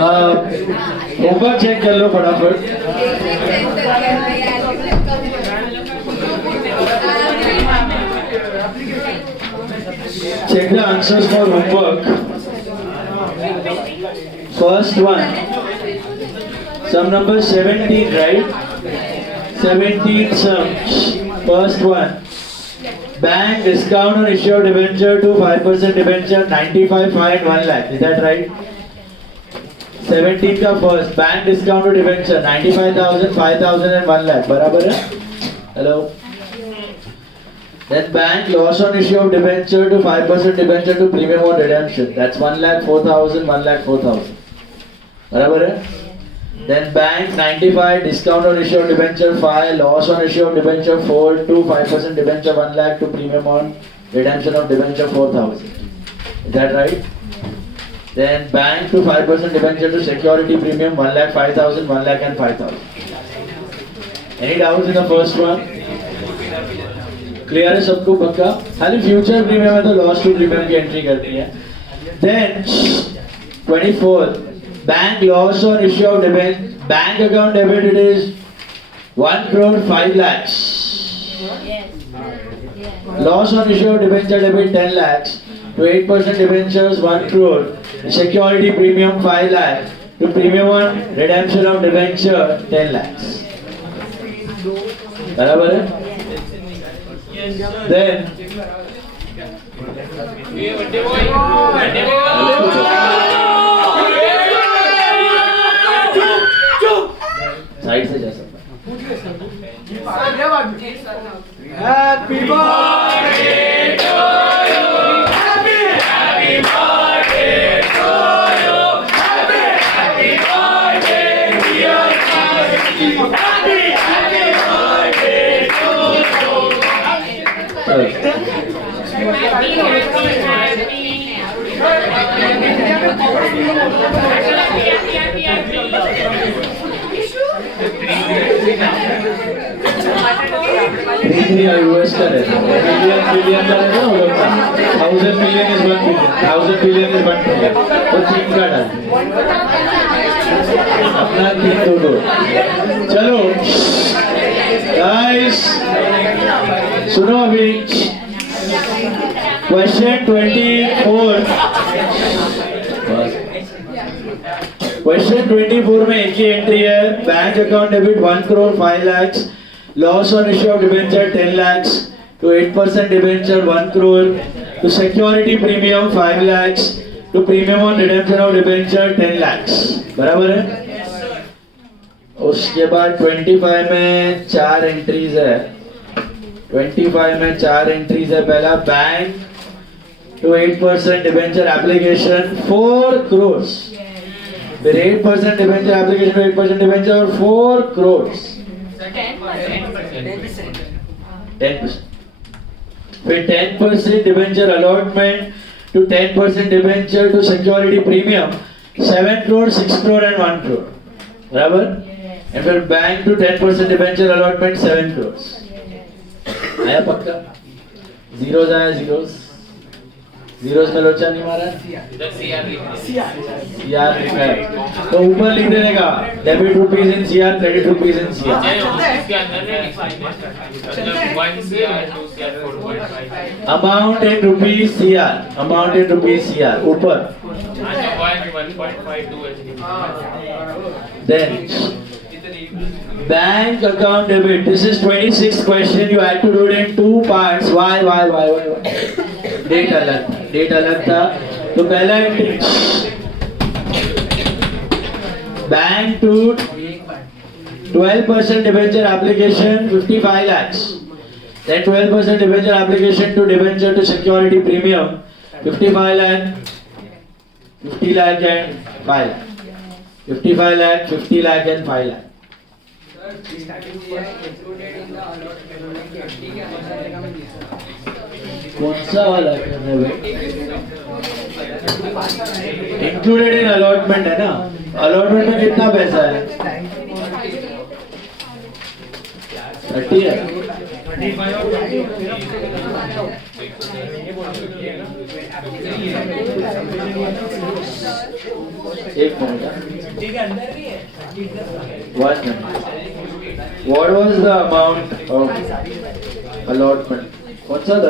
Homework check कर लो फटाफट. Check the answers for homework. First one, sum number 17, right? 17 sums. First one, bank discount on issue of debenture to 5% debenture 95, 5 and 1 lakh. Is that right? 17 का first, bank discount to debenture 95,000, 5,000 and 1 lakh. बराबर है? Hello. Then bank loss on issue of debenture to 5% debenture to premium on redemption. That's 1 lakh 4,000, 1 lakh 4,000. बराबर है? Then bank 95 discount on issue of debenture 5, loss on issue of debenture 4 to 5% debenture 1 lakh to premium on redemption of debenture 4,000. Is that right? Then bank to 5% debenture to security premium 1 lakh 5,000, 1 lakh and 5,000. Any doubts in the first one? Clear है सबको पक्का? खाली future premium है तो loss to premium की entry करनी है. Then 24, bank loss on issue of debenture, bank account debit it is 1 crore 5 lakhs. Loss on issue of debenture debit 10 lakhs to 8% debentures 1 crore. Security premium 5 lakhs to premium on redemption of debenture 10 lakhs. बराबर है? Then side से जा सकता. Happy birthday to you. Happy birthday to you. Happy birthday dear Happy birthday to you. US का रहता है. Billion का रहता है वो लोग का. 1000 million is 1 billion. 1000 billion is 1 billion. तो 3 का डाल. अपना 3 दो. चलो. Guys, सुनो अभी. Question 24. Question 24 में एक ही एंट्री है. Bank account debit 1 crore 5 lakhs. Loss on issue of debenture 10 lakhs to 8% debenture 1 crore to security premium 5 lakhs to premium on redemption of debenture 10 lakhs. बराबर है? उसके बाद 25 में 4 एंट्रीज है. 25 में 4 एंट्रीज है. पहला bank to 8% debenture application 4 crores. फिर 8% debenture application to 8% debenture और 4 crores. 10%. फिर 10% debenture allotment to 10% debenture to security premium 7 crore, 6 crore and 1 crore. बराबर? And फिर bank to 10% debenture allotment 7 crores. आया पक्का? Zeros आया zeros. जीरोस में लोचा नहीं मारा है. सीआर लिखा है तो ऊपर लिख देने का debit rupees in CR, credit rupees in CR. Amount in rupees CR, amount in rupees CR ऊपर. Then bank account debit. This is 26th question. You had to do it in 2 parts. Why? Date अलग था. तो पहला entry bank to 12% debenture application 55 lakhs. Then 12% debenture application to debenture to security premium 55 lakh, 50 lakh and 5 lakh. 55 lakh, 50 lakh and 5 lakh. कौन सा वाला करना है? Included in allotment है ना. अलॉटमेंट में कितना पैसा है? 30 है. एक minute, 1 minute. What was the amount of allotment? What's that?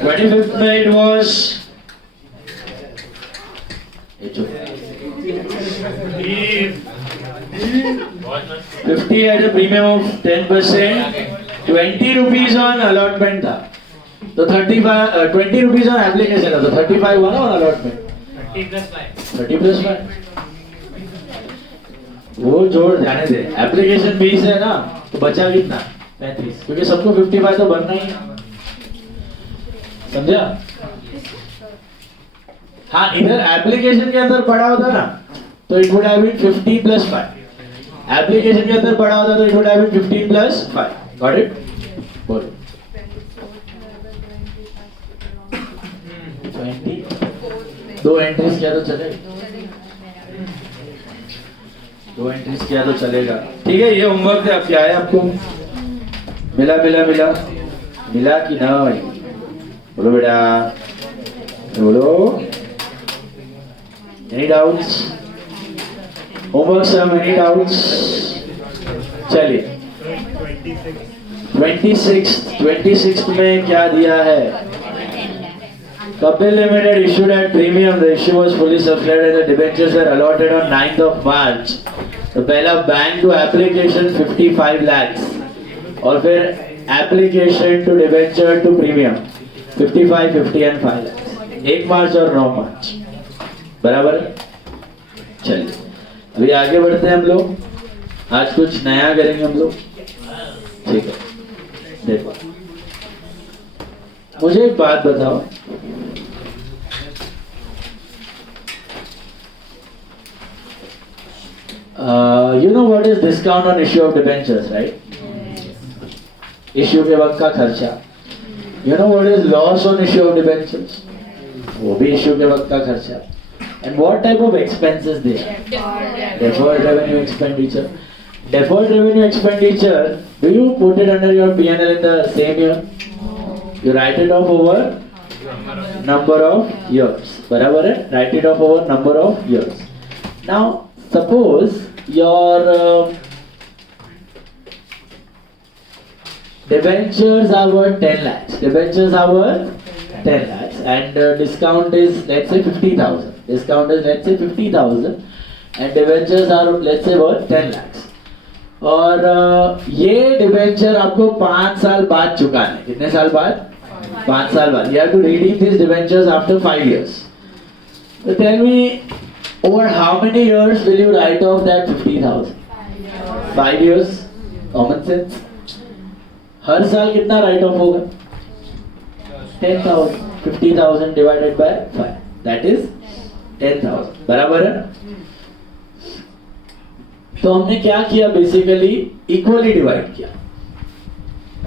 25th May it was 50 at a premium of 10%, 20 rupees on allotment था, तो 20 rupees on application था, तो 35 हुआ ना on allotment, 30 plus 5, वो जोड़ जाने दे, एप्लीकेशन 20 है ना, तो बचा कितना 35, क्योंकि सबको 55 तो बनना ही है, समझा? हाँ, इधर एप्लीकेशन के अंदर पड़ा होता ना तो it would have been 50 plus 5, application के अंदर पड़ा होता तो it would have been 15 plus 5. Got it? बोलो 20, 2 एंट्रीज किया तो चलेगा, 2 एंट्रीज किया तो चलेगा. ठीक है, ये होमवर्क है. अब क्या है आपको मिला कि ना भाई? बोलो बेटा, बोलो. Any doubts? Homework sir, any doubts? चलिए 26th में क्या दिया है? Kapil Limited issued at premium. The issue was fully subscribed and the debentures were allotted on 9th of March. तो पहला बैंक टू एप्लीकेशन 55 lakhs और फिर application to debenture to premium 55, 50 and 5 lakhs. 1 मार्च और 9 मार्च. बराबर है? चलिए अभी आगे बढ़ते हैं हम लोग. आज कुछ नया करेंगे हम लोग. ठीक है, देखो मुझे एक बात बताओ. You know what is discount on issue of debentures, right? Issue के वक्त का खर्चा. You know what is loss on issue of debentures? वो भी issue के वक्त का खर्चा. And what type of expenses they are? Deferred revenue expenditure. Deferred revenue expenditure, do you put it under your P&L in the same year? You write it off over number of years. बराबर है? Write it off over number of years. Now, suppose your debentures are worth 10 lakhs. Debentures are worth 10 lakhs and discount is let's say 50,000. Discount is let's say 50,000 and debentures are let's say worth 10 lakhs. और ये debenture आपको 5 साल बाद चुकाना है. कितने साल बाद? 5 साल बाद. You have to redeem these debentures after 5 years. So tell me, over how many years will you write off that 50,000? 5 years. Common sense. हर साल कितना राइट ऑफ होगा? 10,000. 50,000 divided by 5. That is 10,000. बराबर है? तो हमने क्या किया? बेसिकली इक्वली डिवाइड किया.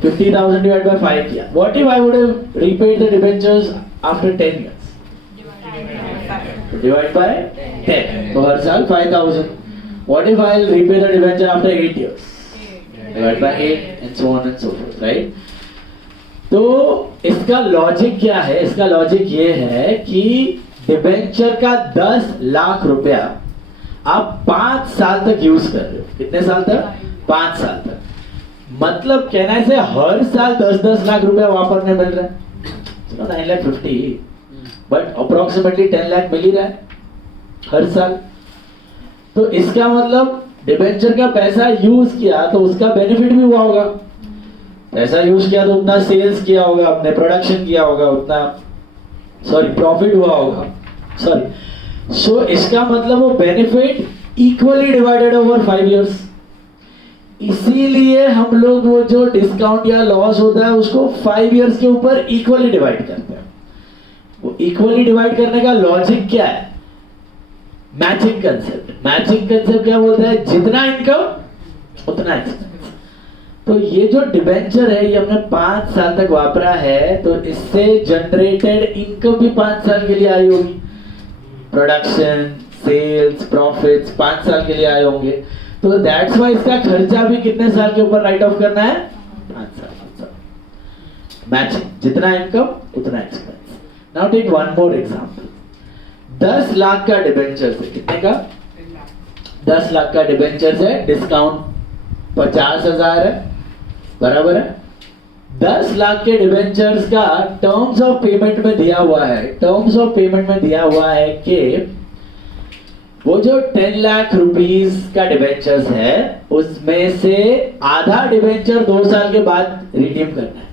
50,000 divided by 5 किया. What if I would have repaid the debentures after 10 years? Divide by 10. तो हर साल 5,000. What if I'll repay the debenture after 8 years? Divide by 8 and so on and so forth, right? तो इसका logic क्या है? इसका logic ये है कि डिबेंचर का 10 लाख रुपया आप 5 साल तक यूज कर रहे हो. कितने साल तक? 5 साल तक. मतलब कहने से हर साल 10-10 लाख रुपया वापरने मिल रहा है. 9,50,000 बट अप्रोक्सीमेटली 10 लाख मिल ही रहा है हर साल. तो इसका मतलब डिबेंचर का पैसा यूज किया तो उसका बेनिफिट भी हुआ होगा. पैसा यूज किया तो उतना सेल्स किया होगा, अपने प्रोडक्शन किया होगा, उतना प्रॉफिट हुआ होगा. सो इसका मतलब वो benefit equally divided over 5 years. इसीलिए हम लोग वो जो डिस्काउंट या लॉस होता है उसको 5 इयर्स के ऊपर इक्वली डिवाइड करते हैं. वो इक्वली डिवाइड करने का लॉजिक क्या है? Matching concept. मैचिंग कंसेप्ट क्या बोलता है? जितना इनकम उतना एक्सपेंस. तो ये जो डिबेंचर है ये हमने 5 साल तक वापरा है, तो इससे जनरेटेड इनकम भी 5 साल के लिए आई होगी. प्रोडक्शन, सेल्स, प्रॉफिट्स 5 साल के लिए आए होंगे. तो दैट्स व्हाई इसका खर्चा भी कितने साल के ऊपर राइट ऑफ करना है? 5 साल. मैचिंग, जितना इनकम उतना expense. Now take one more example. 10 lakh का डिबेंचर है. कितने का? 10 लाख का डिबेंचर है. डिस्काउंट 50,000 है, बराबर है. 10 लाख के डिबेंचर्स का टर्म्स ऑफ पेमेंट में दिया हुआ है. टर्म्स ऑफ पेमेंट में दिया हुआ है कि वो जो 10 लाख रुपीस का डिबेंचर्स है उसमें से आधा डिबेंचर 2 साल के बाद रिडीम करना है,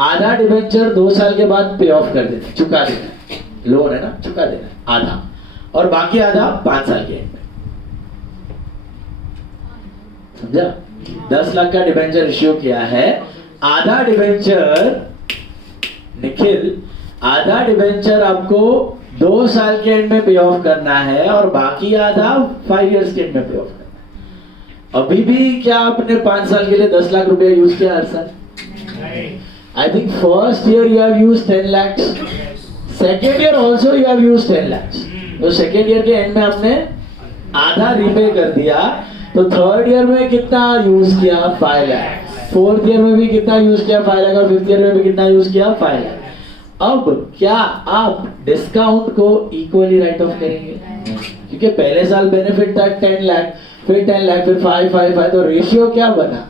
आधा डिबेंचर 2 साल के बाद पे ऑफ कर देना, चुका देना है. लोन है ना, चुका देना है आधा, और बाकी आधा 5 साल के एंड में. समझा? 10 लाख का डिबेंचर इश्यू किया है. आधा डिबेंचर, निखिल, आधा डिबेंचर आपको 2 साल के एंड में पे ऑफ करना है और बाकी आधा 5 इयर्स के एंड में पे ऑफ करना है. अभी भी क्या आपने 5 साल के लिए 10 लाख रुपया यूज किया हर साल? I think first year you have used 10 lakh, second year also you have used 10 lakh. तो सेकेंड ईयर के एंड में आपने आधा रिपे कर दिया. तो थर्ड ईयर में कितना यूज किया? 5 लाख. फोर्थ ईयर में भी कितना यूज किया? 5 लाख. और फिफ्थ ईयर में भी कितना यूज किया? 5 लाख. अब क्या आप डिस्काउंट को इक्वली राइट ऑफ करेंगे? क्योंकि पहले साल बेनिफिट था 10 लाख, फिर 10 लाख, फिर 5. तो रेशियो क्या बना?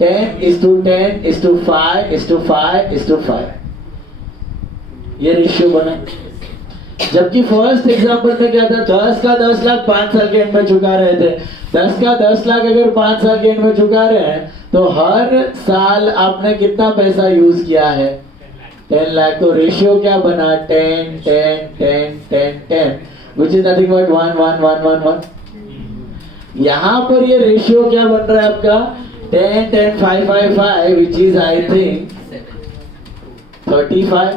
10:10:5:5:5. ये रेशियो बना. जबकि फर्स्ट एग्जांपल में क्या था? 10 का 10 लाख 5 साल के एंड में चुका रहे थे. 10 का 10 लाख अगर 5 साल के एंड में चुका रहे हैं तो हर साल आपने कितना पैसा यूज किया है? 10 लाख. तो रेशियो क्या बना? 10 which is nothing but 1. यहाँ पर ये रेशियो क्या बन रहा है आपका? 10:10:5:5 which is I think 35.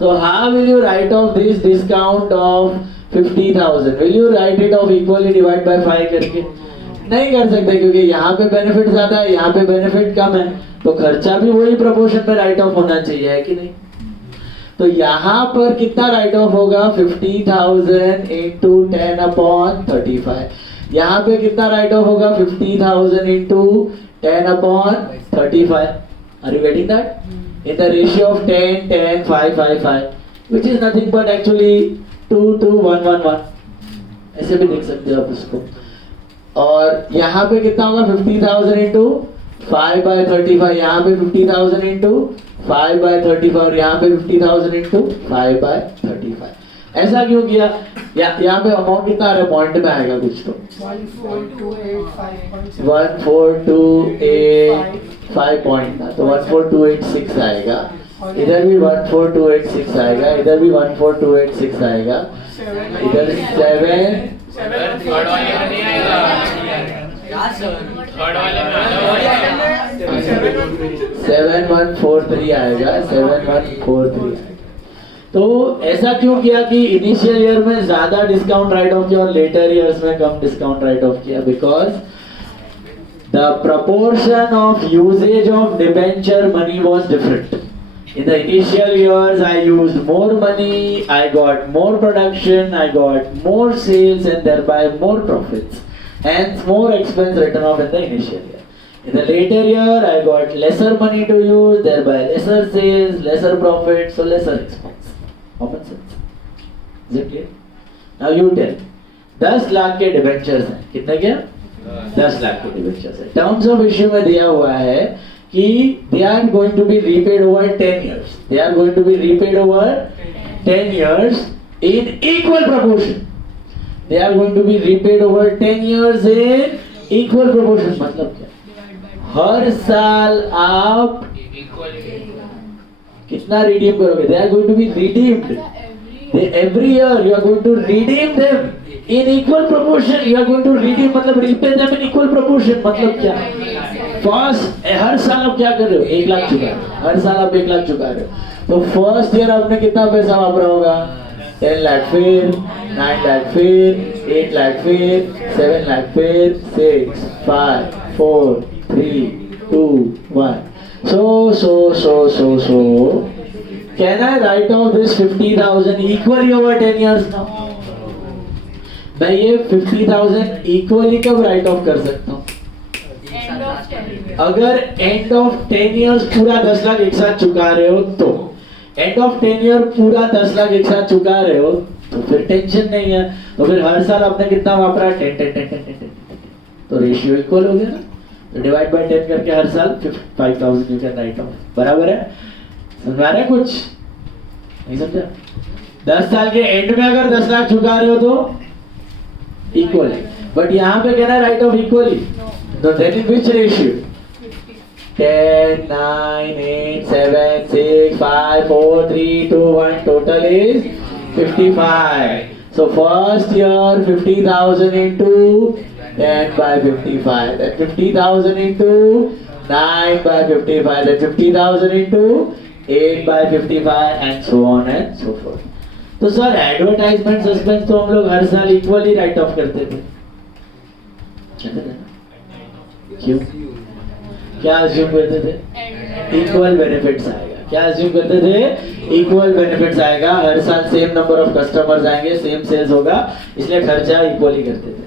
So how will you write off this discount of 50,000? Will you write it off equally divide by 5 करके? नहीं कर सकते, क्योंकि यहाँ पे बेनिफिट ज्यादा है, यहाँ पे बेनिफिट कम है. तो खर्चा भी वही प्रोपोर्शन में राइट ऑफ होना चाहिए, है कि नहीं? तो यहाँ पर कितना राइट ऑफ होगा? 50,000 into 10/35. यहाँ पे कितना राइट ऑफ होगा? 50,000 into 10/35. Are you getting that? In the ratio of 10:10:5:5:5, which is nothing but actually 2:1:1:1. ऐसे भी देख सकते हो आप इसको. और यहाँ पे कितना होगा? 50,000 into 5/35. यहाँ पे 50,000 into 5/35 और यहाँ पे 50,000 into 5/35. ऐसा क्यों किया? यहाँ पे अमाउंट कितना आ रहा है? पॉइंट में आएगा कुछ तो 14,285 पॉइंट था, तो 14,286 आएगा. इधर भी 14,286 आएगा, इधर भी 14,286 आएगा, इधर 7,143 आएगा, 7,143. तो ऐसा क्यों किया कि इनिशियल ईयर में ज्यादा डिस्काउंट राइट ऑफ किया और लेटर ईयर्स में कम डिस्काउंट राइट ऑफ किया? Because the proportion of usage of debenture money was different. In the initial years, I used more money, I got more production, I got more sales and thereby more profits. Hence, more expense written off in the initial year. In the later year, I got lesser money to use, thereby lesser sales, lesser profit, so lesser expense. Common sense. Is it clear? Now you tell. 10 lakh के debentures हैं. कितने के? 10 लाख के debentures हैं. Terms of issue में दिया हुआ है कि they are going to be repaid over 10 years. They are going to be repaid over 10 years in equal proportion. They are going to be repaid over 10 years in equal proportion. मतलब क्या? हर साल आप कितना रिडीम करोगे? They are going to be redeemed. Every year you are going to redeem them in equal proportion. You are going to redeem मतलब repay them in equal proportion. मतलब क्या? First हर साल आप क्या कर रहे हो? 1 लाख चुका रहे हो. हर साल आप 1 लाख चुका रहे हो. तो फर्स्ट ईयर आपने कितना पैसा वापरा होगा? 10 लाख, फिर 9 लाख, फिर 8 लाख, फिर 7 लाख, फिर 6, 5, 4, 3, 2, 1. So. Can I write off this 50,000 equally over 10 years now? मैं ये 50,000 इक्वली कब राइट ऑफ कर सकता हूँ? अगर एंड ऑफ 10 इयर्स पूरा 10 लाख एक साथ चुका रहे हो तो एंड ऑफ 10 ईयर पूरा 10 लाख एक साथ चुका रहे हो तो फिर टेंशन नहीं है। तो फिर हर साल आपने कितना वापरा 10 10 10 10 10 तो रेशियो इक्वल हो गया ना। तो डिवाइड बाय 10 करके हर साल 5000 यू कैन राइट ऑफ। बराबर है? समझ आ रहा है कुछ? नहीं समझा? 10 साल के एंड में अगर 10 लाख चुका रहे हो तो इक्वल है, बट यहाँ पे कहना राइट ऑफ इक्वली, तो then in which ratio? 10 9 8 7 6 5 4 3 2 1 total is 55. So first year 50,000 into 10 by 55, then 50,000 into 9 by 55, then 50,000 into 8 by 55 and so on and so forth. तो सर एडवर्टाइजमेंट सस्पेंस तो हम लोग हर साल इक्वली राइट ऑफ करते थे, क्यों? क्या अज्यूम करते थे? इक्वल बेनिफिट्स आएगा। क्या अज्यूम करते थे? इक्वल बेनिफिट्स आएगा, हर साल सेम नंबर ऑफ कस्टमर्स आएंगे, सेम सेल्स होगा, इसलिए खर्चा इक्वली करते थे।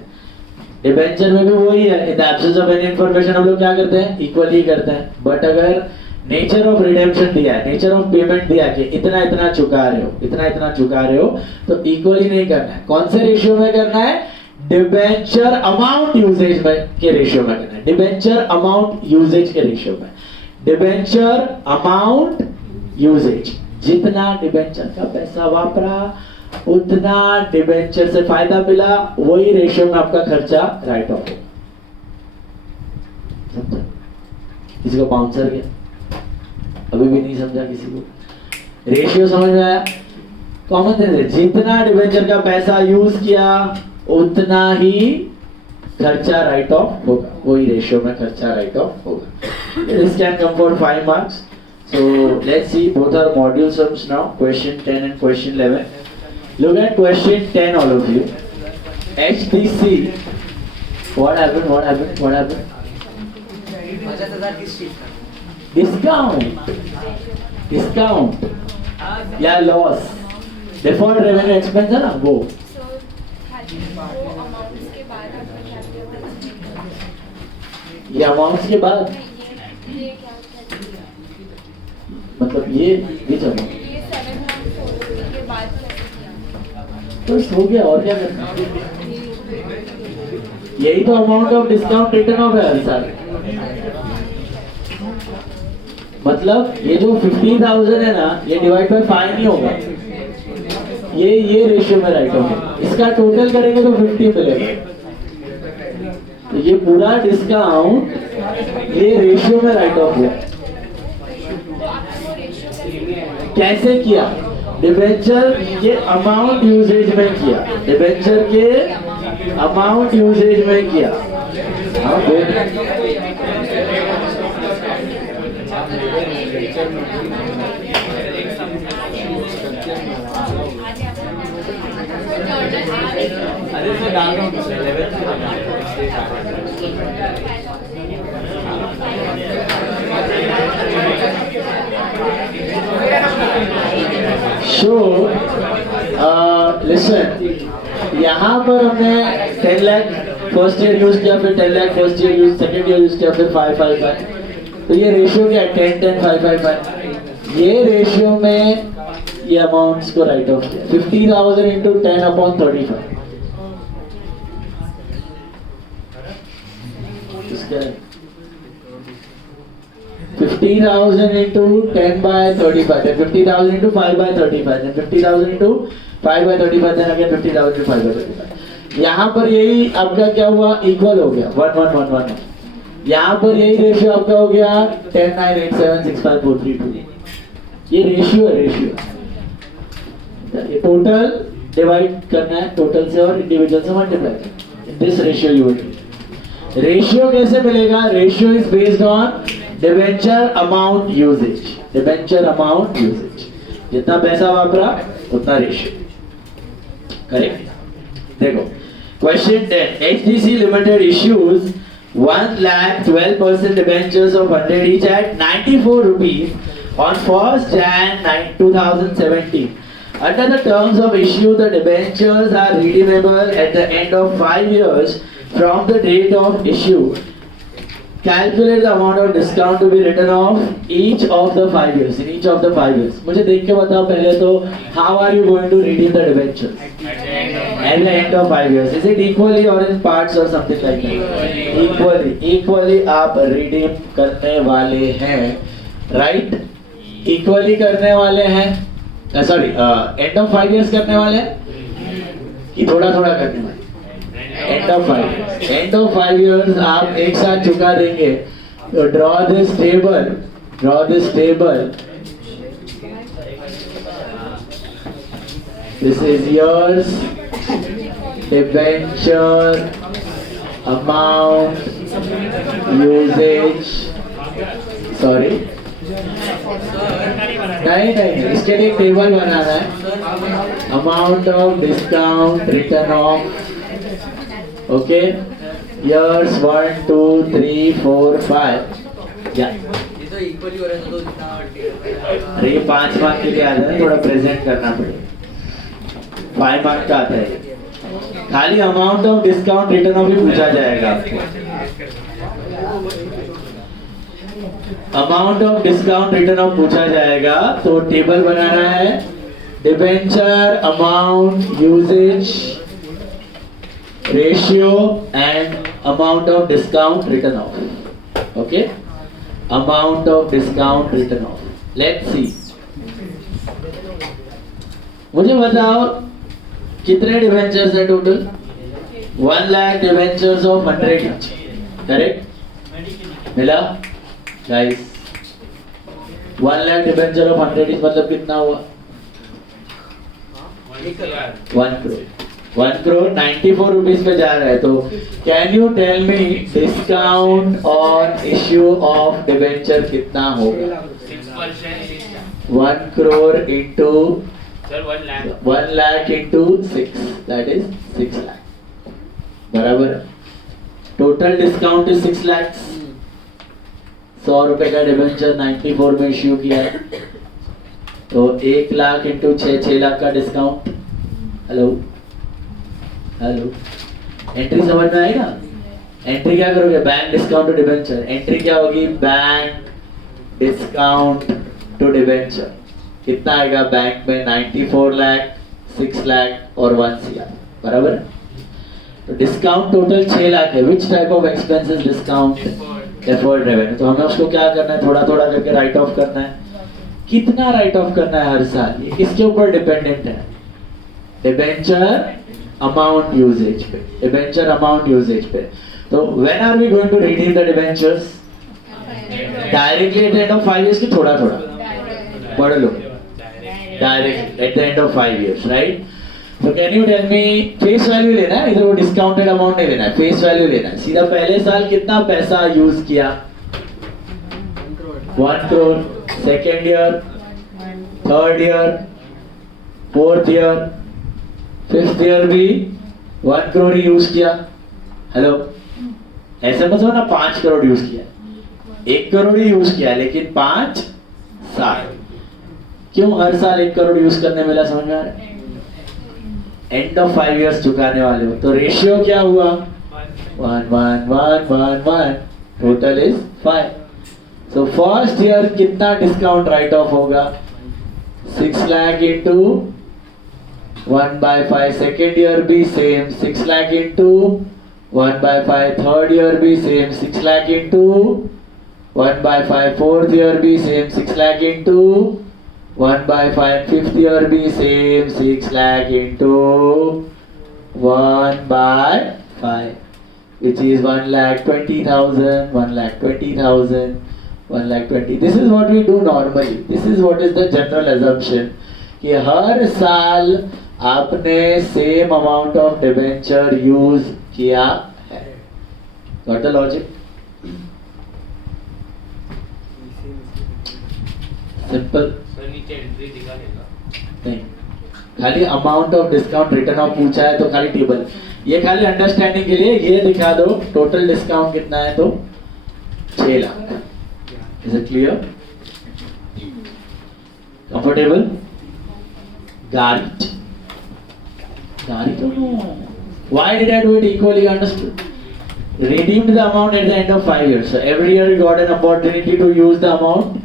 डिबेंचर में भी वही है, in the absence of any information हम लोग क्या करते हैं? इक्वली करते हैं। बट अगर नेचर ऑफ रिडेम्पशन दिया है, नेचर ऑफ पेमेंट दिया कि इतना इतना चुका रहे हो, इतना इतना चुका रहे हो, तो इक्वली नहीं करना है। कौन से रेशियो में करना है? डिबेंचर अमाउंट यूजेज में के रेशियो में करना है। डिबेंचर अमाउंट यूजेज के रेशियो में। डिबेंचर अमाउंट यूजेज, जितना डिबेंचर का पैसा वापरा उतना डिबेंचर से फायदा मिला, वही रेशियो में आपका खर्चा राइट ऑफ होगा। समझा? किसी को बाउंसर गया? अभी भी नहीं समझा किसी को? रेशियो समझ में आया? कॉमन सेंस है, जितना डिबेंचर का पैसा यूज किया उतना ही खर्चा राइट ऑफ होगा, वही रेशियो में खर्चा राइट ऑफ होगा। This can come for 5 marks. So let's see both are module sums now, question 10 and question 11. Look at question 10 all of you. HDC. What happened? What happened? What happened? 50,000 किस चीज का? Discount या loss, deferred revenue expense है ना वो। ये amounts के बाद मतलब ये जमा तो हो गया, और क्या करना? यही तो amount of discount return of है हर साल। मतलब ये जो 50,000 है ना, ये डिवाइड बाय 5 नहीं होगा, ये रेशियो में राइट होगा। इसका टोटल करेंगे तो 50 मिलेगा। तो ये पूरा डिस्काउंट ये रेशियो में राइट ऑफ हुआ। कैसे किया? डिबेंचर ये अमाउंट यूजेज में किया, डिबेंचर के अमाउंट यूजेज में किया। हाँ अरे मैं डाल रहा हूँ लिसन, यहाँ पर हमने 10 लाख फर्स्ट ईयर यूज किया, फिर 10 lakh first year use, second year use किया, फिर 5 5 5। तो ये रेशियो क्या है? 10 10 5 5 5। ये रेशियो में ये अमाउंट्स को राइट ऑफ किया। 50,000 इंटू 10/35 इसका 50,000 into 10 by 35, then 50,000 into 5 by 35, then 50,000 into 5 by 35, then again 50,000 into 5 by 35. यहाँ पर यही आपका क्या हुआ? इक्वल हो गया 1 1 1 1 1। यहाँ पर यही रेशियो आपका हो गया 10 9 8 7 6 5 4 3 2। ये रेशियो है, रेशियो। ये टोटल डिवाइड करना है टोटल से और इंडिविजुअल से multiply. This ratio you will. Ratio कैसे मिलेगा? Ratio is based on debenture amount uses. Debenture amount uses, जितना पैसा वापरा उतना रेशियो। करेक्ट? देखो question 10, HDC Limited issues 1,12% debentures of 100 each at 94 rupees on 1st Jan 2017. Under the terms of issue, the debentures are redeemable at the end of 5 years from the date of issue. Calculate the amount of discount to be written off each of the 5 years. In each of the 5 years. मुझे देख के बताओ पहले तो how are you going to redeem the debentures? At the end of 5 years. Is it equally or in parts or something like that? Equally आप redeem करने वाले हैं, right? Equally करने वाले हैं. Sorry, end of 5 years करने वाले हैं कि थोड़ा थोड़ा करने वाले? End of 5 years. End of 5 years आप एक साथ चुका देंगे. तो draw this table. This is yours. Debenture, amount, usage. Sorry. नहीं, इसके लिए टेबल बनाना है. Amount of discount written off. Okay, years 1, 2, 3, 4, 5. Yeah. ये तो इक्वली हो रहा है तो इतना अरे 5 मार्क के लिए आता है ना, थोड़ा प्रेजेंट करना पड़ेगा. 5 मार्क का आता है. खाली amount of discount return of भी पूछा जाएगा आपको. Amount of discount return of पूछा जाएगा तो टेबल बनाना है. Debenture, amount, uses, ratio and amount of discount written off. Okay, amount of discount written off. Let's see. मुझे बताओ कितने डिवेंचर्स है total? 1 lakh debentures of 100 each. Correct? मिला guys? 1 lakh debenture of 100 each मतलब कितना हुआ? 1 crore. 1 crore 94 rupees पे जा रहा है. तो can you tell me discount on issue of debenture कितना होगा? 1 crore into 1 lakh into 6, that is 6 lakh. बराबर. Total discount is 6 lakhs. 100 रुपए का डिबेंचर 94 में इश्यू किया है तो 1 लाख इंटू 6 लाख का डिस्काउंट. हेलो, एंट्री समझ में आएगा? एंट्री क्या करोगे? Bank discount to debenture. Entry क्या होगी? Bank discount to debenture. कितना आएगा बैंक में? 94 लाख, 6 लाख और 1 CR. बराबर. तो डिस्काउंट टोटल 6 लाख है. Which type of expenses discount? Deferred revenue. तो हमें उसको क्या करना है? थोड़ा थोड़ा करके राइट ऑफ करना है. कितना राइट ऑफ करना है हर साल? ये किसके ऊपर डिपेंडेंट है? Debenture amount uses pay. Debenture amount uses pay. तो when are we going to redeem the debentures? Directly at the end of 5 years की थोड़ा थोड़ा पढ़ लो. Direct at the end of 5 years, right? तो can you tell me, face value लेना है, इधर वो डिस्काउंटेड अमाउंट नहीं लेना है, फेस वैल्यू लेना है. सीधा पहले साल कितना पैसा यूज किया? 1 crore. Second year, third year, fourth year, fifth year भी 1 crore ही यूज किया. हेलो, ऐसे मत ना 5 crore यूज किया. 1 crore ही यूज किया लेकिन 5 साल. क्यों हर साल 1 crore यूज करने मिला? समझ में आ रहा है? एंड ऑफ 5 years चुकाने वाले हो तो रेशियो क्या हुआ? 1 1 1 1 1. Total is 5. So first year कितना डिस्काउंट राइट ऑफ होगा? 6 लाख इंटू 1/5. सेकेंड ईयर भी same 6 lakh into 1/5. Third year भी same 6 lakh into 1/5. Fourth year भी same 6 lakh into 1/5. Fifth year भी same 6 lakh into 1/5, which is 1,20,000, 1,20,000, 1,20,000. This is what we do normally. This is what is the general assumption कि हर साल आपने same amount of debenture use किया है. Got the logic? Simple. नहीं, खाली amount of discount return of पूछा है तो खाली टेबल. ये खाली अंडरस्टैंडिंग के लिए ये दिखा दो टोटल डिस्काउंट कितना है तो 6 lakh. Is it clear? Comfortable? गाड़ी तो no. Why did I do it equally? Understood? redeemed the amount at the end of 5 years. So every year you got an opportunity to use the amount,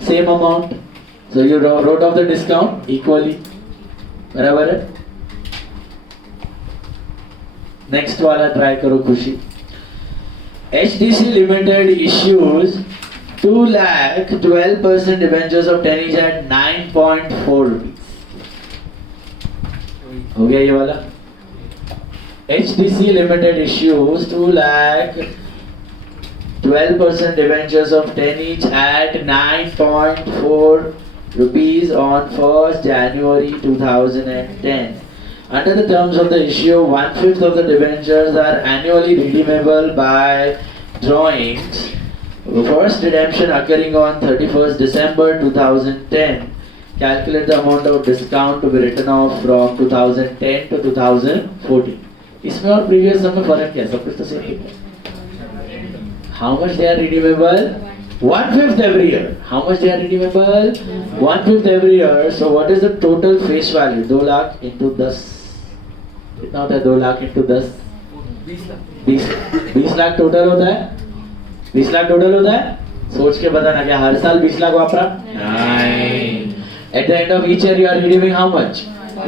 same amount. So you wrote off the discount equally. बराबर है? Next वाला try करो खुशी. HDC Limited issues 2,12% debentures of 10 each at 9.4 rupees. हो गया ये वाला? HDC Limited issues 2,12% debentures of 10 each at 9.4 rupees on 1st January 2010. Under the terms of the issue, 1/5 of the debentures are annually redeemable by drawings. The first redemption occurring on 31st December 2010. Calculate the amount of discount to be written off from 2010 to 2014. इसमें और previous में फर्क क्या है? सब कुछ तो same है. How much they are redeemable? 1/5 every year. How much they are redeemable? 1/5 every year. So what is the total face value? 2 lakh into 10. कितना होता है 2 लाख into 10? 20 लाख टोटल होता है. 20 लाख टोटल होता है. सोच के बताना क्या हर साल 20 लाख वापरा? नहीं. At the end of each year you are redeeming how much?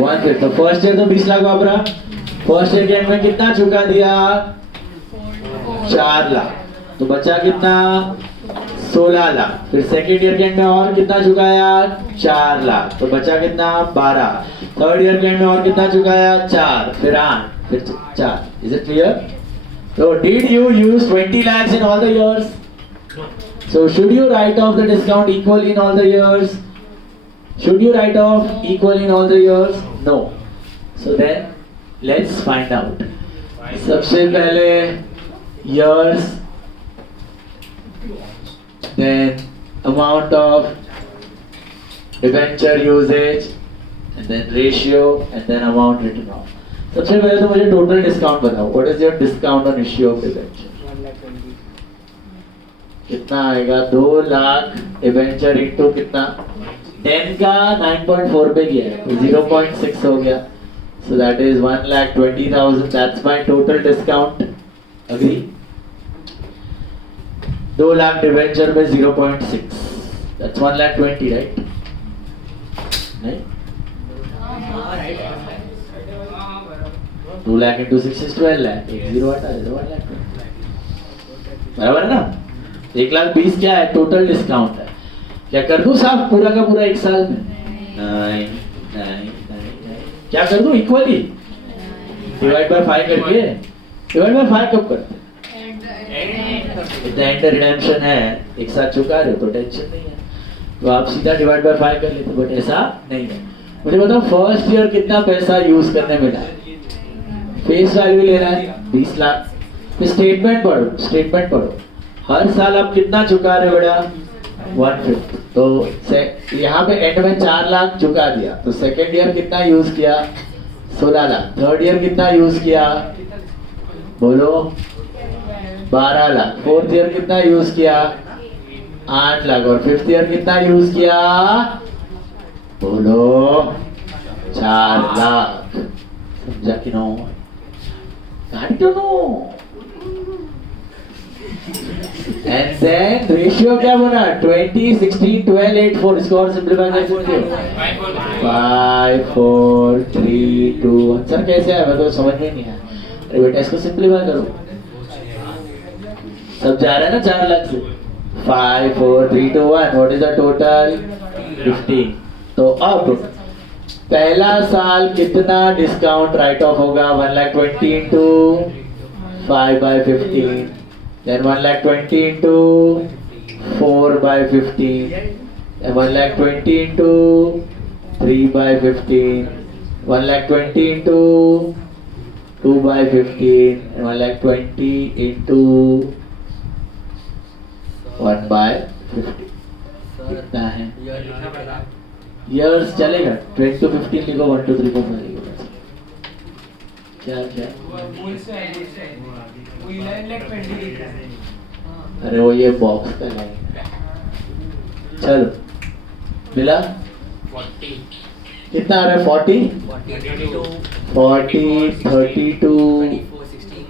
1/5. तो first year तो 20 लाख वापरा. फर्स्ट ईयर के एंड में कितना चुका दिया? 4 लाख. तो बचा कितना? 16 लाख. फिर सेकेंड ईयर के एंड में और कितना चुकाया? 4 लाख. तो बचा कितना? 12. थर्ड ईयर के एंड में और कितना चुकाया? 4. फिर 8. फिर 4. Is it clear? So did you use 20 lakhs in all the years? So should you write off the discount equally in all the years? Should you write off equally in all the years? No. So then let's find out. सबसे पहले years, then amount of debenture usage, and then ratio, and then amount written off. सबसे पहले तो मुझे total discount बताओ. What is your discount on issue of debenture? कितना आएगा? 2 lakh debenture into कितना? 10 का 9.4 पे गया है, 0.6 हो गया. So that is 1,20,000. That's my total discount. Agree? 2 lakh debenture में 0.6. That's 1,20,000, right? नहीं? 2 लाख into 6 is 12 लाख. एक जीरो हटा दे, 1,20,000. बराबर है ना? 1,20,000 क्या है? टोटल डिस्काउंट है. क्या कर दूं साहब पूरा का पूरा एक साल में? नहीं. क्या कर दूं? इक्वली डिवाइड बाय 5 करके. डिवाइड बाय 5 कब करते? इतना एंड रिडेम्पशन है, एक साथ चुका रहे हो तो टेंशन नहीं है, तो आप सीधा डिवाइड बाय 5 कर लेते. बट ऐसा नहीं है. मुझे बताओ फर्स्ट ईयर कितना पैसा यूज करने मिला? फेस वैल्यू लेना है 20 लाख. फिर स्टेटमेंट पढ़ो. हर साल आप कितना चुका रहे हो बेटा? 1/5. तो यहाँ पे एंड में 4 लाख चुका दिया. तो सेकेंड ईयर कितना यूज किया? 16 लाख. थर्ड ईयर कितना यूज किया? बोलो 12 लाख. फोर्थ ईयर कितना यूज किया? 8 लाख. और फिफ्थ ईयर कितना यूज किया? बोलो 4 लाख. समझा कि no? I don't know. And then ratio क्या बना? 20, 16, 12, 8, 4. इसको और सिंप्लीफाई कर सकते हो? 5, 4, 3, 2, 1. सर कैसे है? मैं तो समझ में नहीं आया. अरे बेटा इसको सिंप्लीफाई करो. सब जा रहा है ना 4 लाख से. 5, 4, 3, 2, 1. What is the total? 15. तो अब पहला साल कितना डिस्काउंट राइट ऑफ होगा? 1,20,000 into 5/15. Then 1,20,000 into 4/15. Then 1,20,000 into 3/15. 1,20,000 into 2/15. And 1,20,000 into 1/15. कितना है? Years चलेगा. 10 to 15 लिखो. 1, 2, 3, 4, 5 लिखो. क्या अरे वो ये बॉक्स का लाइन है. चलो मिला? 40. कितना आ रहा है? 40, 32, 24, 16.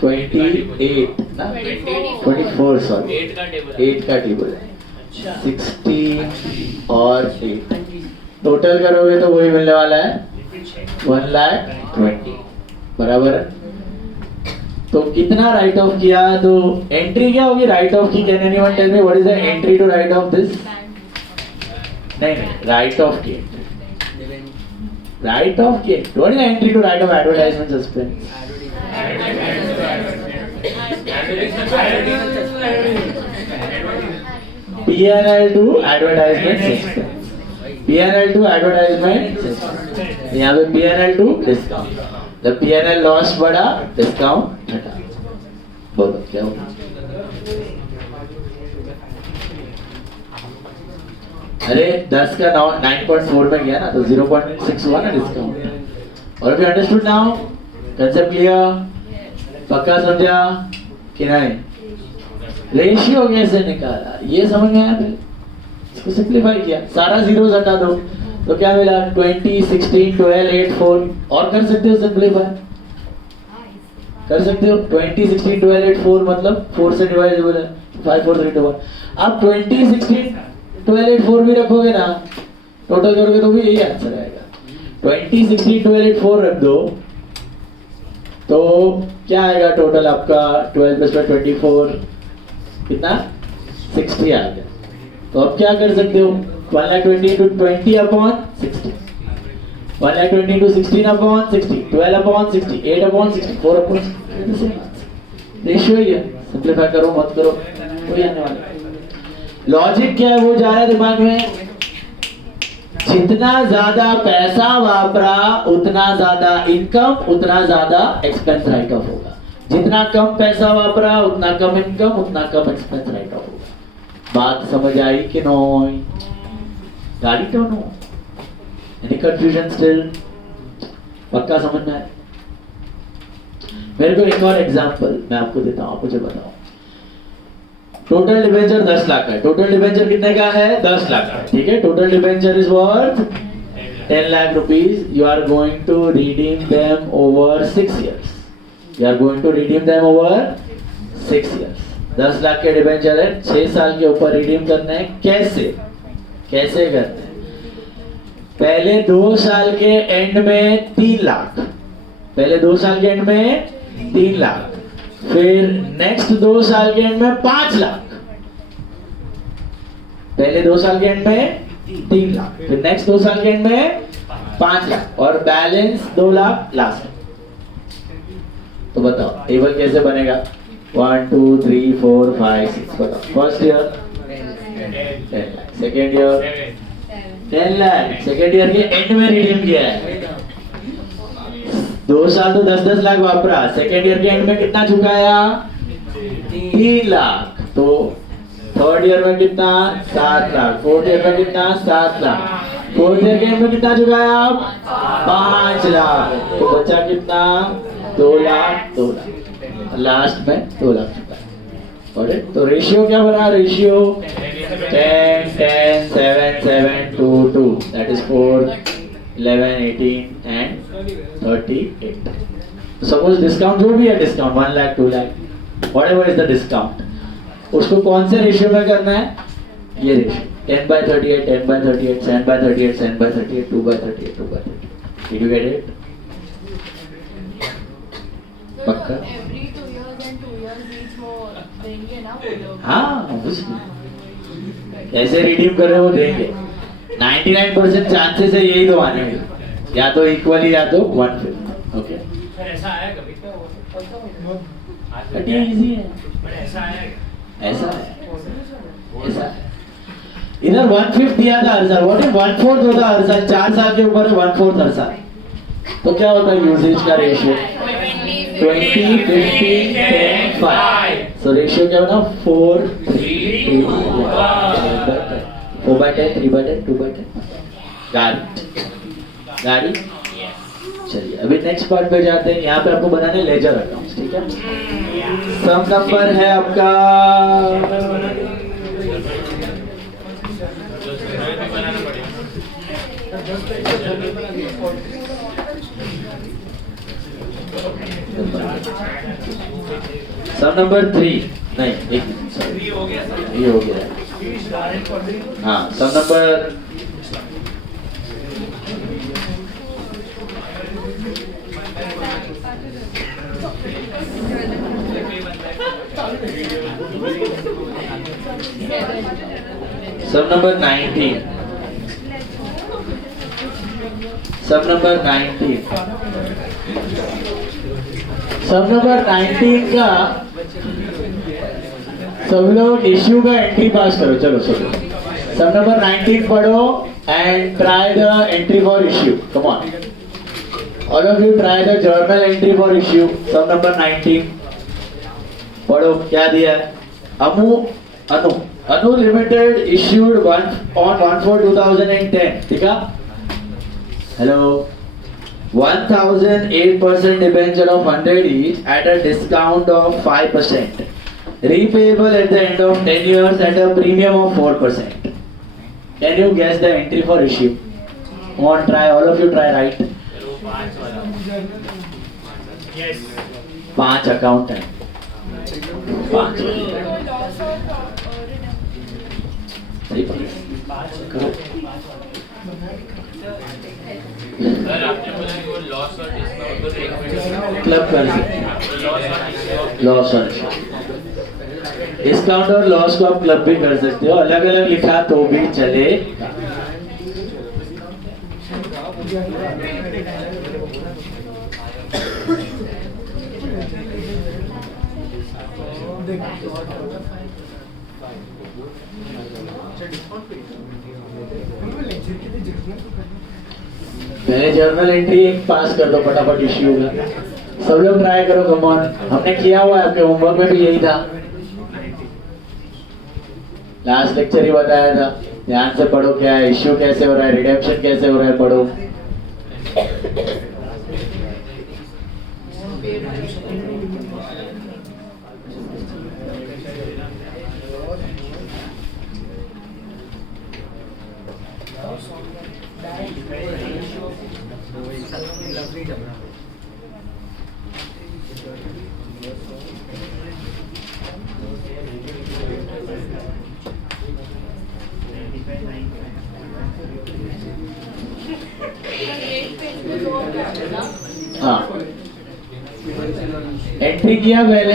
28 ना 24 सॉरी 8 का टेबल 8 का टेबल है अच्छा 16 और 8 टोटल करोगे तो वही मिलने वाला है 1,20,000 बराबर है। तो कितना राइट ऑफ किया, तो एंट्री क्या होगी राइट ऑफ की? Can anyone tell me what is the entry to write off this? नहीं राइट ऑफ की राइट ऑफ की what is the entry to write off advertisement suspense? PNL to advertisement expense, PNL to advertisement expense। यहाँ पे PNL to discount, the PNL loss बढ़ा, discount घटा। बोलो क्या होगा? अरे 10 का 9.4 में गया ना, तो 0.6 हुआ ना डिस्काउंट। और अभी अंडरस्टूड नाउ, कंसेप्ट क्लियर? पक्का समझा कि नहीं? रेशियो कैसे निकाला ये समझ में आया? फिर इसको सिंपलीफाई किया, सारा जीरोस हटा दो तो क्या मिला? 20, 16, 12, 8, 4। और कर सकते हो सिंपलीफाई, कर सकते हो 20, 16, 12, 8, 4 मतलब 4 से डिवाइडेबल है 5, 4, 3, 2, 1। अब 20, 16, 12, 8, 4 भी रखोगे ना, टोटल करोगे तो भी यही आंसर आएगा। 20, 16, 12, 8, 4 रख दो तो क्या आएगा टोटल आपका? 12 + 24 कितना? 60 आ गया। तो अब क्या कर सकते हो? 120 × 20 upon 60, 120 × 16 upon 60, 12 upon 60, 8 upon 60, 4 upon 60। Ratio ही है, सिंपलीफाई करो मत करो वही आने वाला है। लॉजिक क्या है वो जा रहा है दिमाग में। जितना ज्यादा पैसा वापरा उतना ज्यादा इनकम, उतना ज्यादा एक्सपेंस राइट ऑफ होगा। जितना कम पैसा वापरा उतना कम इनकम, उतना कम एक्सपेंस राइट ऑफ होगा। बात समझ आई कि नहीं? गाड़ी क्यों नो? Any confusion still? पक्का समझ में आया? मेरे को एक और एग्जांपल मैं आपको देता हूं, आप मुझे बताओ। टोटल डिबेंचर 10 लाख का है। टोटल डिबेंचर कितने का है? 10 लाख का, ठीक है। Total debenture is worth 10 lakh rupees. You are going to redeem them over 6 years. You are going to redeem them over 6 years. 10 lakh के डिबेंचर है, 6 साल के ऊपर रिडीम करने हैं। कैसे कैसे करते हैं? पहले 2 साल के एंड में 3 लाख, पहले 2 साल के एंड में 3 लाख, फिर नेक्स्ट 2 साल के एंड में 5 लाख। पहले 2 साल के एंड में 3 लाख, फिर नेक्स्ट 2 साल के एंड में 5 लाख और बैलेंस 2 लाख लास्ट। तो बताओ टेबल कैसे बनेगा? 1, 2, 3, 4, 5, 6 बताओ। First year 10 lakh, second year 10 lakh, second year के एंड में रिडीम किया है। 2 साल तो 10-10 लाख वापरा, सेकेंड ईयर के एंड में कितना चुकाया? 3 लाख। तो थर्ड ईयर में कितना? 7 लाख। फोर्थ ईयर में कितना? 7 लाख। फोर्थ ईयर के एंड में कितना चुकाया? 5 लाख। तो बचा कितना? 2 लाख, 2 लाख। लास्ट में 2 लाख चुकाया। और तो रेशियो क्या बना? Ratio 10, 10, 7, 7, 2, 2, that is 4, 11, 18 and 38. Suppose discount जो भी है, discount 1 lakh, 2 lakh, whatever is the discount, उसको कौन से रेशियो में करना है? ये ratio 10/38, 10/38, 7/38, 7/38, 2/38, 2/38। Did you get it? पक्का? Every 2 years and 2 years each वो देंगे ना वो लोग। हाँ ऐसे रिडीम कर रहे हो देंगे। 99% चांसेस है यही दो आने में, या तो इक्वली या तो 1/5। ओके ऐसा आया कभी? ये इजी है। ऐसा आया क्या? ऐसा है, ऐसा है। इधर 1/5 दिया था हर साल, व्हाट इफ 1/4 होता हर साल? 4 साल के ऊपर है 1/4 हर साल, तो क्या होता है यूसेज का रेशियो? 20, 15, 10, 5। सो रेशियो क्या बना? 4, 3, 2, 1। 4/10, 3/10, 2/10। गाड़ी गाड़ी। चलिए अभी नेक्स्ट पार्ट पे जाते हैं। यहाँ पे आपको बनाने लेजर अकाउंट्स, ठीक है। सम नंबर है आपका सम नंबर 3 नहीं एक sorry, हो गया सर ये हो गया हाँ सम नंबर सम नंबर 19 सम नंबर 19 सम नंबर 19 का सब लोग इश्यू का एंट्री पास करो चलो सब सम नंबर 19 पढ़ो and try the entry for issue come on all of you try the journal entry for issue sum number 19 पढ़ो क्या दिया है Anu Anu limited issued on 1/4/2010 ठीक है hello 1008% debenture of 100 each at a discount of 5%. Repayable at the end of 10 years at a premium of 4%. Can you guess the entry for issue? Come on, try. All of you try, right? चलो 5 वाला yes 5 account है 5 तो loss और करो sir आपने बोला कि वो लॉस और डिस्काउंट को देख क्लब कर सकते लॉस और लॉस और डिस्काउंट और लॉस को आप क्लब भी कर सकते हो अलग अलग लिखा तो भी चले पहले जर्नल एंट्री एक पास कर दो फटाफट इश्यू का सब लोग ट्राई करो कम ऑन हमने किया हुआ है आपके होमवर्क में भी यही था लास्ट लेक्चर ही बताया था ध्यान से पढ़ो क्या है इश्यू कैसे हो रहा है रिडेम्पशन कैसे हो रहा है पढ़ो हाँ एंट्री किया पहले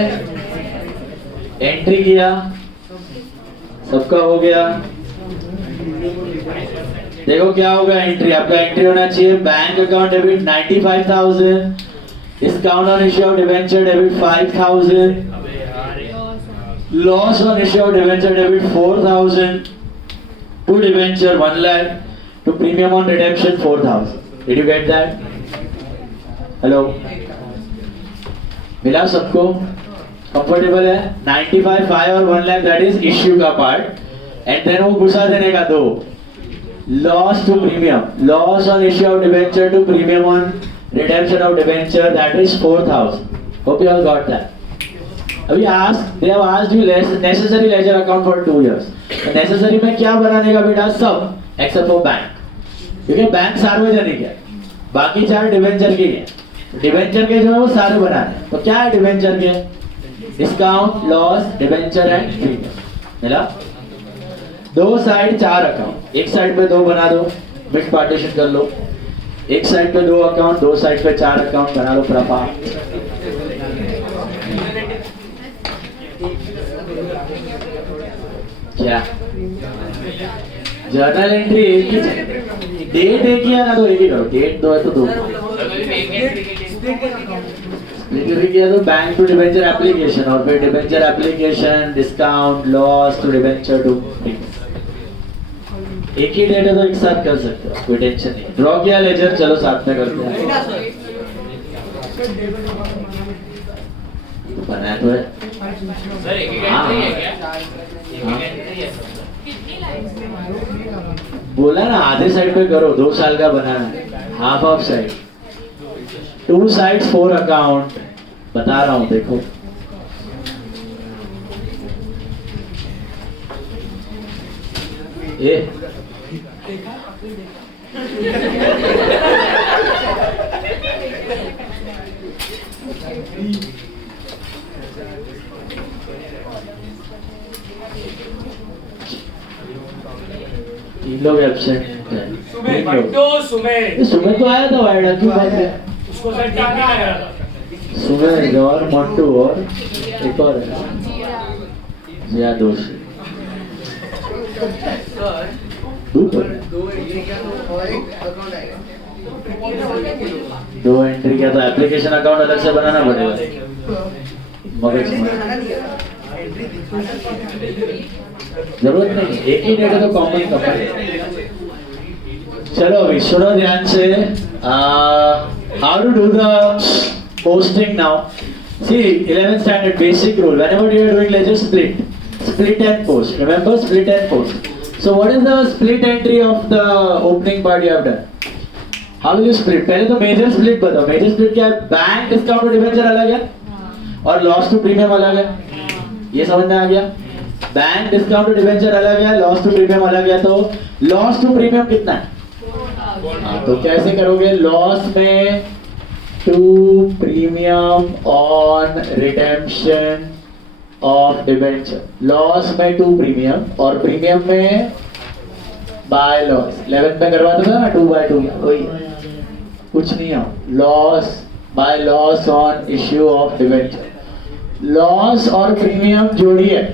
एंट्री किया सबका हो गया देखो क्या होगा एंट्री आपका एंट्री होना चाहिए bank account debit 95,000 discount on issue of debenture debit 5,000 loss on issue of debenture debit 4,000 to debenture 1 lakh to premium on redemption 4,000 did you get that hello मिला सबको कंफर्टेबल है 95 5 और 1 lakh दैट इज इश्यू का part and then वो घुसा देने का दो loss to premium loss on issue of debenture to premium on redemption of debenture that is 4,000 hope you all got that अभी ask they have asked you necessary ledger account for 2 years necessary में क्या बनाने का बेटा सब except for bank क्योंकि bank सार्वजनिक है बाकी 4 डिबेंचर के हैं डिबेंचर के जो है वो सारे बनाने तो क्या है डिबेंचर के discount loss debenture and premium मिला दो साइड 4 अकाउंट एक साइड पे 2 बना दो मिड पार्टीशन कर लो एक साइड पे 2 अकाउंट दो साइड पे 4 अकाउंट बना लो प्रपा क्या जर्नल एंट्री एक ही डेट एक ही है ना तो एक ही करो डेट 2 है तो 2 स्प्लिट किया तो बैंक टू डिबेंचर एप्लीकेशन और फिर debenture application discount loss to debenture to एक ही डेट है तो एक साथ कर सकते हो कोई टेंशन नहीं ड्रॉ किया लेजर चलो साथ में करते हैं बनाया तो है सर एक ही एंट्री है क्या एक ही एंट्री है कितनी लाइन्स में बोला ना आधे साइड पे करो 2 साल का बनाना है half of side 2 sides 4 account बता रहा हूं देखो ए लोग एब्सेंट हैं। सुबह 3 लोग। बंटो सुबह सुबह तो आया था वायडा, क्यों बात है? उसको सर ठीक नहीं लग रहा था। सुबह और मंटू और एक और है जिया दोषी। सर धूप है। 2 एंट्री किया तो और एक अकाउंट आएगा। 2 एंट्री किया तो एप्लीकेशन अकाउंट अलग से बनाना पड़ेगा। मगज जरूरत नहीं, एक ही डेट है तो कॉमन कपड़े। चलो अभी सुनो ध्यान से। How to do the posting now? See, 11th standard basic rule. Whenever you are doing ledger split and post. Remember split and post. So what is the split entry of the opening part you have done? How will you split? पहले तो major split बताओ। Major split क्या है? Bank discount और debenture अलग है और loss to premium अलग है। ये समझ में आ गया? बैंक डिस्काउंट और डिबेंचर अलग है, लॉस टू प्रीमियम अलग है। तो लॉस टू प्रीमियम कितना है? तो कैसे करोगे? लॉस में to premium on redemption of debenture. Loss में टू प्रीमियम और प्रीमियम में बाय लॉस। 11th में करवाता था ना 2/2, वही कुछ नहीं है। Loss by loss on issue of debenture. Loss और प्रीमियम जोड़ी है,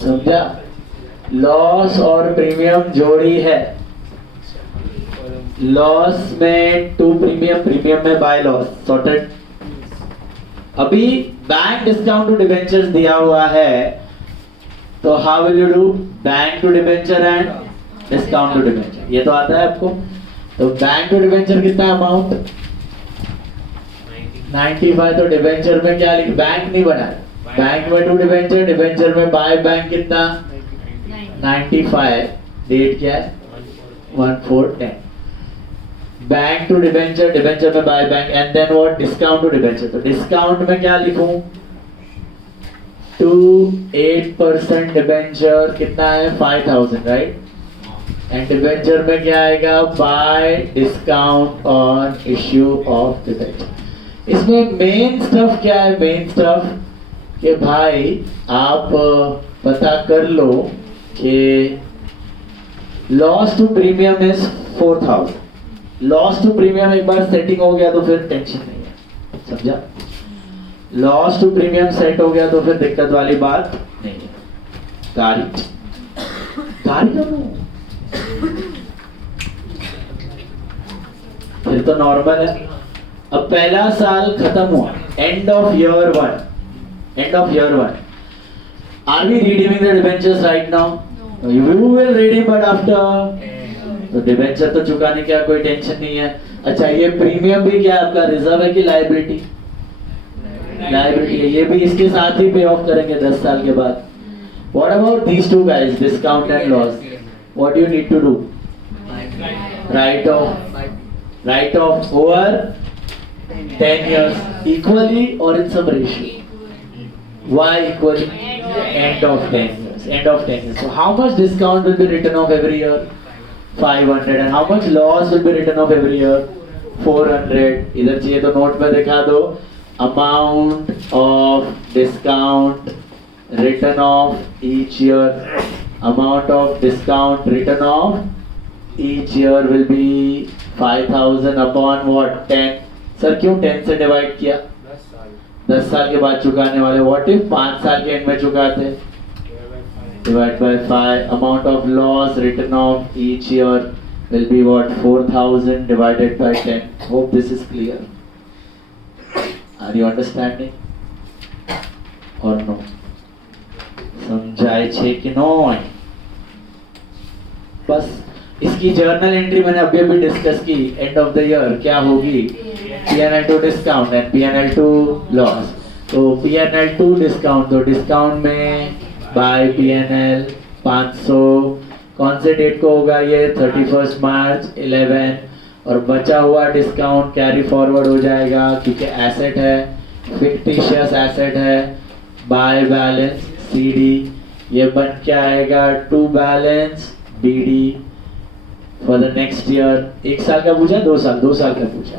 समझा? लॉस और प्रीमियम जोड़ी है। लॉस में टू प्रीमियम, प्रीमियम में बाय लॉस। सॉर्टेड। अभी बैंक डिस्काउंट टू डिबेंचर्स दिया हुआ है, तो how will you do? Bank to debenture and discount to debenture. ये तो आता है आपको। तो बैंक टू डिबेंचर कितना अमाउंट? 95। तो डिबेंचर में क्या लिख? बैंक नहीं बना, बैंक में टू डिबेंचर, डिबेंचर में बाय बैंक कितना? 95। डेट क्या है? 1410। बैंक टू डिबेंचर, डिबेंचर में by bank and then what? Discount to debenture. तो डिस्काउंट में क्या लिखूं? 8% डिबेंचर कितना है? 5000, राइट? एंड डिबेंचर में क्या आएगा? Bye discount on issue of debenture. इसमें मेन स्टफ क्या है? मेन स्टफ कि भाई आप पता कर लो कि loss to premium is 4000। Loss to premium एक बार सेटिंग हो गया तो फिर टेंशन नहीं है, समझा? लॉस टू प्रीमियम सेट हो गया तो फिर दिक्कत वाली बात नहीं है। गाड़ी फिर तो नॉर्मल है। अब पहला साल खत्म हुआ, end of year 1। End of year 1, are we redeeming the debentures right now? You will redeem, but after. तो डिबेंचर तो चुकाने का कोई टेंशन नहीं है। अच्छा, ये प्रीमियम भी क्या आपका रिजर्व है कि लायबिलिटी? लायबिलिटी है। ये भी इसके साथ ही पे ऑफ करेंगे 10 साल के बाद। What about these two guys, discount and loss? What you need to do? Write off over 10 years equally or in some ratio? Why equally? End of 10 years. End of 10 years. So how much discount will be written off every year? 500. And how much loss will be written off every year? 400. इधर चाहिए तो note में दिखा दो। Amount of discount written off each year. Amount of discount written off each year will be 5000 upon what? 10. Sir क्यों 10 से divide किया? 10 साल के बाद चुकाने वाले। व्हाट इफ 5 साल के एंड में चुकाते? Divide by 5। Amount of loss written off each year will be what? 4000 divided by 10। Hope this is clear. Are you understanding और नो? समझाए छे कि नो? बस इसकी जर्नल एंट्री मैंने अभी डिस्कस की। एंड ऑफ द ईयर क्या होगी? P&L to discount and P&L to loss. तो P&L टू डिस्काउंट, तो डिस्काउंट में बाय P&L 500। कौन से डेट को होगा ये? 31 मार्च 11। और बचा हुआ डिस्काउंट कैरी फॉरवर्ड हो जाएगा क्योंकि एसेट है, फिक्टिशियस एसेट है। बाय बैलेंस CD, ये बन के आएगा to balance BD for the next year. 1 साल का पूछा, 2 साल? 2 साल का पूछा।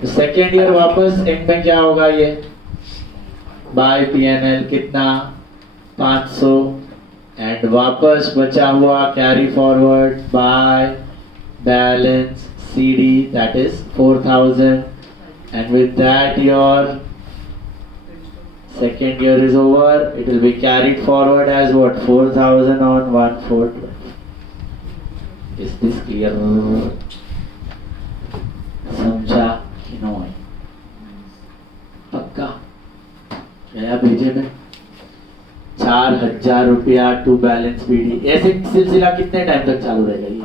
तो सेकेंड ईयर वापस एंड में क्या होगा? ये बाय P&L कितना? 500 एंड वापस बचा हुआ carry forward bye balance CD, that is 4,000, and with that your second year is over. It will be carried forward as what? 4,000 on 1/4. Is this clear? समझा कि नहीं? पक्का गया भेजे में 4,000 रुपया टू बैलेंस पीडी। ऐसे सिलसिला कितने टाइम तक चालू रहेगा ये?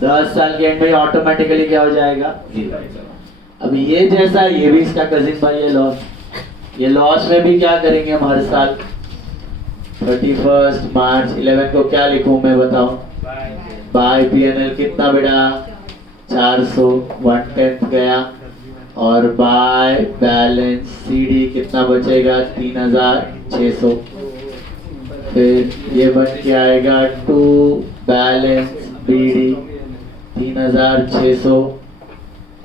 10 साल के एंड में ऑटोमेटिकली क्या हो जाएगा? 0। अब ये जैसा ये भी इसका कजिन भाई है लॉस। ये लॉस में भी क्या करेंगे हम हर साल? 31 मार्च 11 को क्या लिखूं मैं बताओ? बाय PNL कितना बेटा? 400, 1/10 गया। और बाय बैलेंस CD कितना बचेगा? 3,600। फिर ये बन के आएगा टू बैलेंस BD 3,600।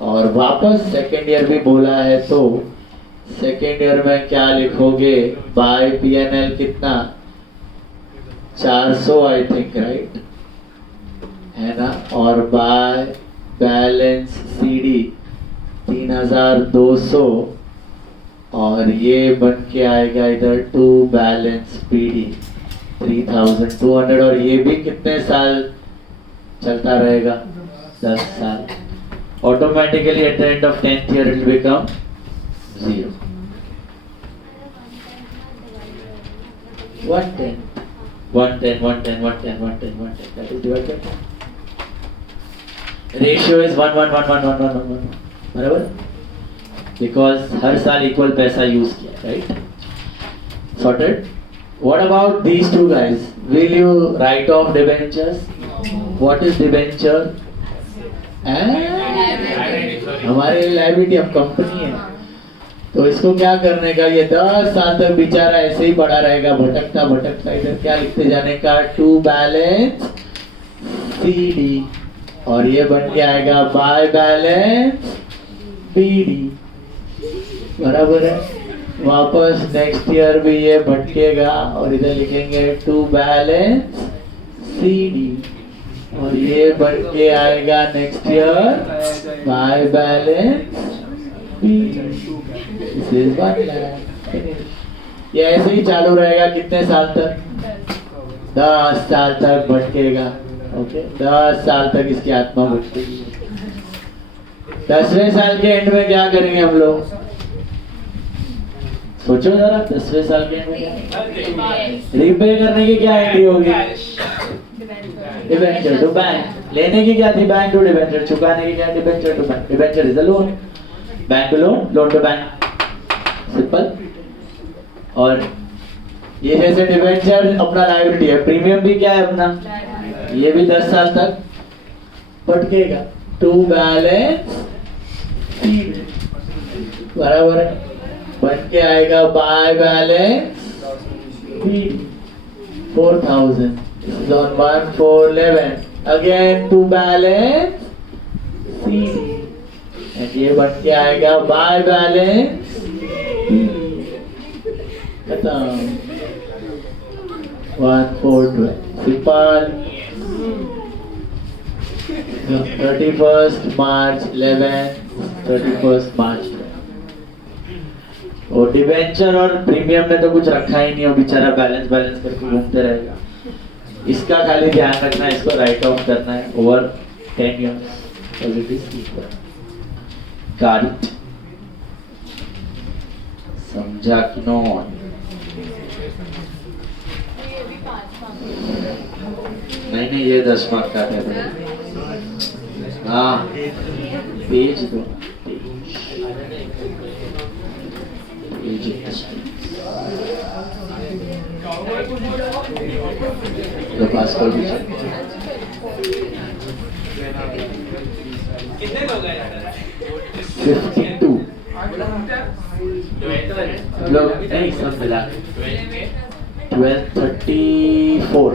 और वापस सेकेंड ईयर भी बोला है तो सेकेंड ईयर में क्या लिखोगे? बाय PNL कितना? 400 आई थिंक, राइट है ना? और बाय बैलेंस CD 3,200। और ये बन के आएगा इधर टू बैलेंस PD 3,200। और ये भी कितने साल चलता रहेगा? 10 साल। Automatically at the end of 10th year it will become 0. 110, 110, 110, 110, 110, 110. That is divided by 10. Ratio is 1, 1, 1, 1, 1, 1, 1, 1. बराबर? Because हर साल equal पैसा use किया, right? Sorted? What about these two guys? Will you write off debentures? What is debenture? हमारे liability अब company है, तो इसको क्या करने का? ये 10 साल तक बेचारा ऐसे ही पड़ा रहेगा, भटकता भटकता। इधर क्या लिखते जाने का? To balance CD। और ये बन के आएगा बाय बैलेंस BD। बराबर है? वापस नेक्स्ट ईयर भी ये भटकेगा और इधर लिखेंगे टू बैलेंस CD। और ये बन के आएगा next year by balance BD। This is 1 lakh। ये ऐसे ही चालू रहेगा कितने साल तक? 10 साल तक भटकेगा। ओके, 10 साल तक इसकी आत्मा भटकेगी। 10वें साल के एंड में क्या करेंगे हम लोग? सोचो जरा, 10वें साल के एंड में क्या? रीपे करने की क्या एंट्री होगी? Debenture to bank. लेने की क्या थी? Bank to debenture. चुकाने की क्या? Debenture to bank. Debenture is a loan, bank to loan, loan to bank. Simple. और ये जैसे डिबेंचर अपना लायबिलिटी है, प्रीमियम भी क्या है अपना? ये भी 10 साल तक भटकेगा। टू बैलेंस बराबर है, बन के आएगा by balance 4,000। This is on 1/4/11. Again to balance CD. And ये बन के आएगा बाय बैलेंस खत्म। 1/4/12 simple. 31st March 11, 31st March 12। और डिबेंचर और प्रीमियम में तो कुछ रखा ही नहीं हो, बेचारा बैलेंस बैलेंस करके घूमते रहेगा। इसका खाली ध्यान रखना है, इसको राइट ऑफ करना है ओवर 10 years। Got it? समझा कि नो? नहीं, ये 10 मार्क का है। हाँ, पेज दो, तो पास कर दीजिए। कितने लोग हैं? 52 लोग नहीं, सब मिला 1234।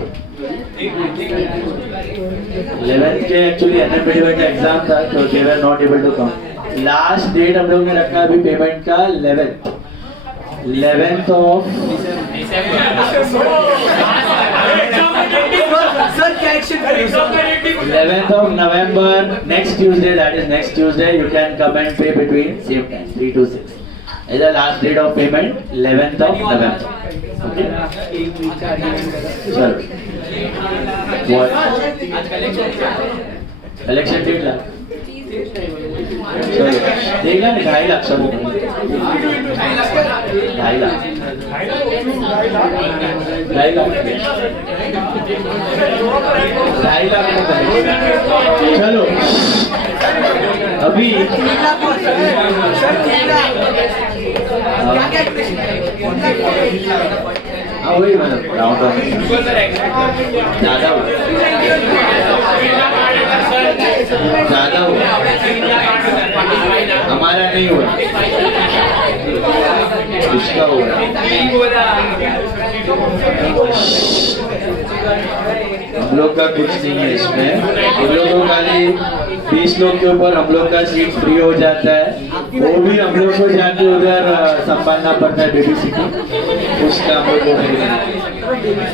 11 के एक्चुअली एनएमपीडी का एग्जाम था, तो they were not able to come। Last date हम लोग ने रखा अभी पेमेंट का 11th। 11th of Sir, correction करिए, sir. 11th of November, next Tuesday, that is next Tuesday, you can come and pay between same time, 3 to 6. Is the last date of payment, 11th of November. Okay? चलो. What? Election date ला. चलो. देगा नहीं 2.5 लाख सब. 2.5 लाख. 2.5 लाख. 2.5 लाख. चलो. अभी हाँ वही मतलब राउंड ज़्यादा हुआ हमारा नहीं हुआ इसका हुआ हम लोग का कुछ नहीं है इसमें हम लोग को खाली 20 लोग के ऊपर हम लोग का सीट फ्री हो जाता है वो भी हम लोग को जाके उधर संभालना पड़ता है बेबी सिटी उसका हम लोग को नहीं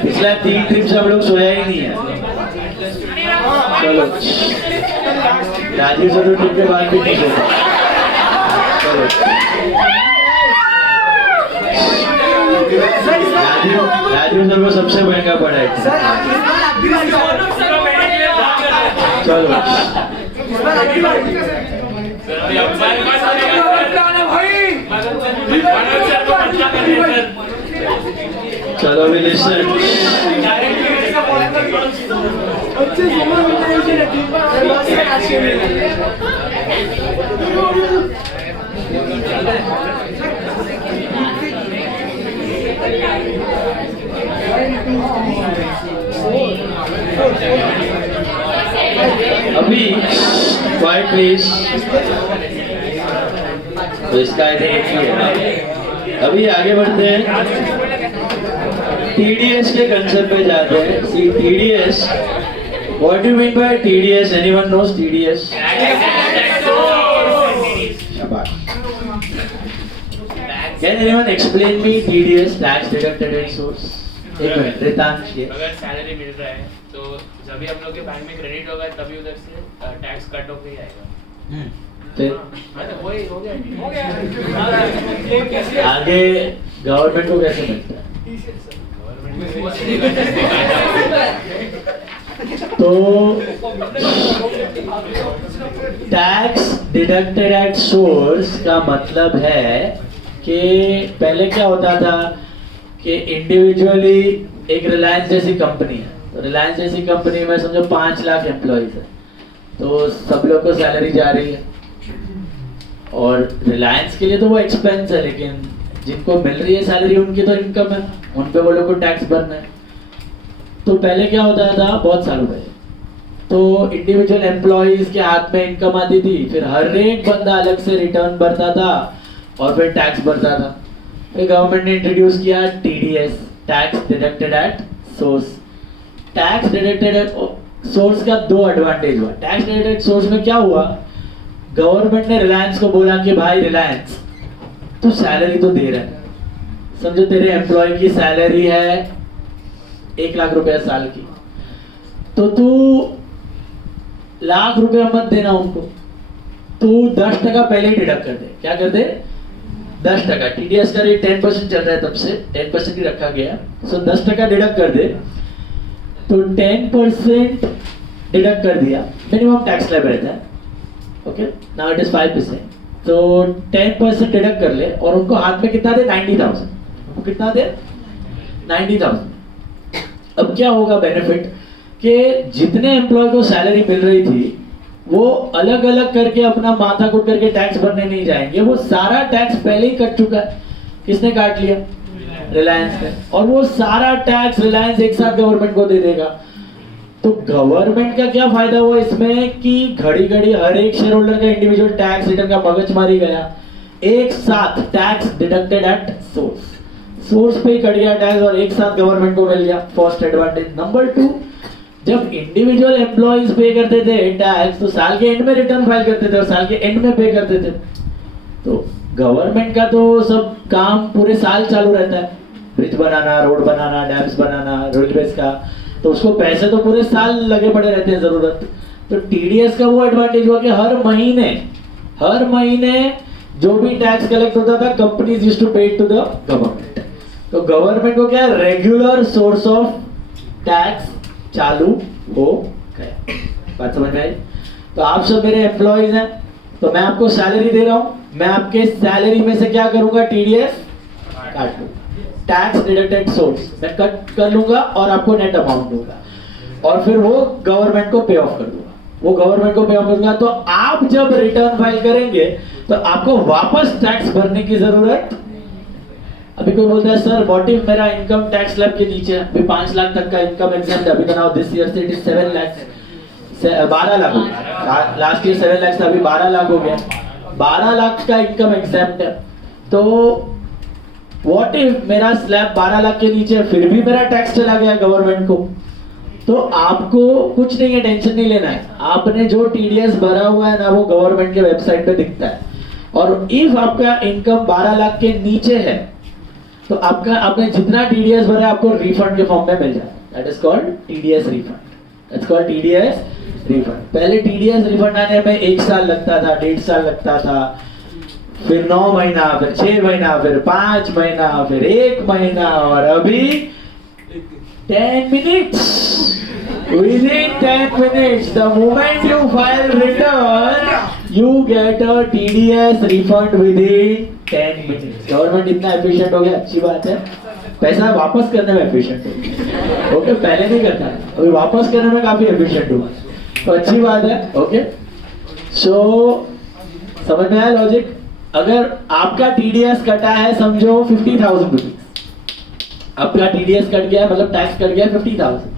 पिछला 3 ट्रिप से हम लोग सोया ही नहीं है चलो राजीव सर ट्रिप के बाद भी नहीं सोता चलो राजीव सर को सबसे महंगा पड़ा है चलो चलो भी लिसन अभी क्वाइट प्लीज तो इसका अभी आगे बढ़ते हैं TDS के कंसेप्ट पे जाते हैं सी TDS what do you mean by TDS anyone knows TDS शाबाश can anyone explain me TDS tax deducted at source एक मिनट रितांश ये अगर सैलरी मिल रहा है तो जब भी हम लोग के बैंक में क्रेडिट होगा तभी उधर से टैक्स कट होके ही आएगा फिर हाँ तो वही हो गया आगे गवर्नमेंट को कैसे मिलता है तो टैक्स डिडक्टेड एट सोर्स का मतलब है कि पहले क्या होता था कि इंडिविजुअली एक रिलायंस जैसी कंपनी है तो रिलायंस जैसी कंपनी में समझो 5 लाख एम्प्लॉइज है तो सब लोग को सैलरी जा रही है और रिलायंस के लिए तो वो एक्सपेंस है लेकिन जिनको मिल रही है सैलरी उनकी तो इनकम है उन पे वो लोग को टैक्स भरना है तो पहले क्या होता था बहुत सालों पहले तो इंडिविजुअल एम्प्लॉइज के हाथ में इनकम आती थी फिर हर एक बंदा अलग से रिटर्न भरता था और फिर टैक्स भरता था फिर गवर्नमेंट ने इंट्रोड्यूस किया TDS tax deducted at source tax deducted at source का 2 एडवांटेज हुआ टैक्स डिडक्टेड एट सोर्स में क्या हुआ गवर्नमेंट ने रिलायंस को बोला कि भाई रिलायंस तू सैलरी तो दे रहा है समझो तेरे एम्प्लॉय की सैलरी है 1 लाख रुपया साल की तो तू लाख रुपया मत देना उनको तू 10% पहले ही डिडक्ट कर दे क्या कर दे 10% TDS का रेट 10% चल रहा है तब से 10% ही रखा गया सो 10% डिडक्ट कर दे तो 10% डिडक्ट कर दिया मिनिमम टैक्स स्लैब रहता है ओके नाउ इट इज 5% तो 10% डिडक्ट कर ले और उनको हाथ में कितना दे 90,000 कितना दे 90,000 अब क्या होगा बेनिफिट कि जितने एम्प्लॉय को सैलरी मिल रही थी वो अलग अलग करके अपना माथा कुट करके टैक्स भरने नहीं जाएंगे वो सारा टैक्स पहले ही कट चुका है किसने काट लिया रिलायंस ने और वो सारा टैक्स रिलायंस एक साथ गवर्नमेंट को दे देगा तो गवर्नमेंट का क्या फायदा हुआ इसमें कि घड़ी घड़ी हर एक शेयर होल्डर का इंडिविजुअल टैक्स रिटर्न का मगज मारी गया एक साथ टैक्स डिडक्टेड एट सोर्स पे कट गया टैक्स और एक साथ गवर्नमेंट को मिल गया फर्स्ट एडवांटेज नंबर 2 जब इंडिविजुअल एम्प्लॉइज पे करते थे टैक्स तो साल के एंड में रिटर्न फाइल करते थे और साल के एंड में पे करते थे तो गवर्नमेंट का तो सब काम पूरे साल चालू रहता है, ब्रिज बनाना, रोड बनाना, डैम्स बनाना, रेलवेज का, तो उसको पैसे तो पूरे साल लगे पड़े रहते हैं जरूरत। तो टीडीएस का वो एडवांटेज हुआ कि हर महीने जो भी टैक्स कलेक्ट होता था कंपनीज यूज्ड टू पे टू द गवर्नमेंट। तो गवर्नमेंट को क्या रेगुलर सोर्स ऑफ टैक्स चालू हो गया। बात समझ में आई? तो आप सब मेरे एम्प्लॉइज हैं, तो मैं आपको सैलरी दे रहा हूं, मैं आपके सैलरी में से क्या करूंगा, टीडीएस काट लूंगा, टैक्स डिडक्टेड सोर्स मैं कट कर लूंगा और आपको नेट अमाउंट दूंगा और फिर वो गवर्नमेंट को पे ऑफ कर दूंगा। वो गवर्नमेंट को पे ऑफ करूंगा तो आप जब रिटर्न फाइल करेंगे तो आपको वापस टैक्स भरने की जरूरत। अभी कोई बोलता है सर व्हाट इफ मेरा इनकम टैक्स स्लैब के नीचे है, अभी 5 लाख तक का इनकम एग्जाम्प्ट है, अभी तो नाउ दिस ईयर से इट इज 7 लाख, 12 लाख हो गया, लास्ट ईयर 7 लाख था, अभी 12 लाख हो गया, 12 लाख का इनकम एग्जाम्प्ट है। तो व्हाट इफ मेरा स्लैब 12 लाख के नीचे है, फिर भी मेरा टैक्स चला गया गवर्नमेंट को, तो आपको कुछ नहीं है, टेंशन नहीं लेना है। आपने जो टीडीएस भरा हुआ है ना वो गवर्नमेंट के वेबसाइट पे दिखता है, और इफ आपका इनकम 12 लाख के नीचे है तो आपने जितना टीडीएस भरा है आपको रिफंड के फॉर्म में मिल जाता है। That is called TDS refund. That's called TDS refund. पहले टीडीएस रिफंड आने में 1 साल लगता था, 1.5 साल लगता था, फिर 9 महीना, फिर 6 महीना, फिर 5 महीना, फिर 1 महीना, और अभी 10 minutes. Within 10 minutes, the moment you file return, you get a TDS refund within 10 minutes. Government इतना एफिशिएंट हो गया, अच्छी बात है। पैसा वापस करने में एफिशिएंट हो गया। ओके, पहले नहीं करता, अभी वापस करने में काफी एफिशिएंट हुआ, तो अच्छी बात है। ओके, सो समझ में आया लॉजिक? अगर आपका टीडीएस कटा है समझो 50,000 रुपीज, आपका टीडीएस कट गया मतलब टैक्स कट गया 50,000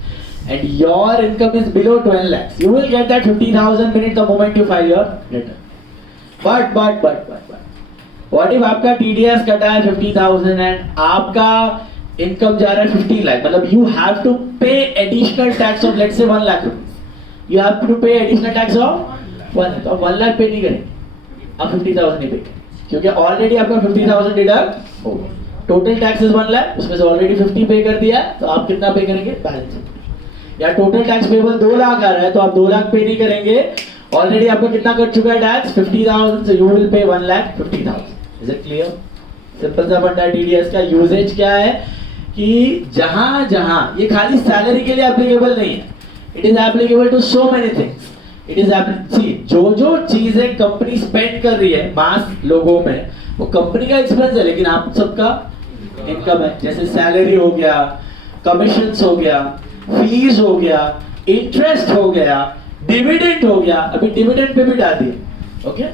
and your income is below 12 lakhs, you will get that 50,000 minute the moment you file your return. But what if आपका टीडीएस कटा है 50,000 and आपका इनकम जा रहा है 15 लाख, मतलब you have to pay additional tax of let's say 1 lakh rupees, you have to pay additional tax of 1 lakh, तो 1 लाख पे नहीं करेंगे, आप 50,000 नहीं पे करेंगे क्योंकि ऑलरेडी आपका 50,000 डिडक्ट हो गया। टोटल टैक्स इज 1 लाख, उसमें से ऑलरेडी 50 पे कर दिया, तो आप कितना पे करेंगे, बैलेंस। या टोटल टैक्स पेबल 2 लाख आ रहा है तो आप 2 लाख पे नहीं करेंगे, ऑलरेडी आपका कितना कट चुका है tax 50,000, so you will pay 1,50,000। Is it clear? Simple सा फंडा टीडीएस का। यूजेज क्या है कि जहां जहां ये खाली सैलरी के लिए एप्लीकेबल नहीं है, it is applicable to so many things. It is जो चीजें कंपनी स्पेंड कर रही है मास लोगों में, वो कंपनी का एक्सपेंस है, लेकिन आप सबका इनकम है। जैसे सैलरी हो गया, कमीशंस हो गया, फीस हो गया, इंटरेस्ट हो गया, डिविडेंड हो गया, अभी डिविडेंड पे भी डाल दिए। ओके,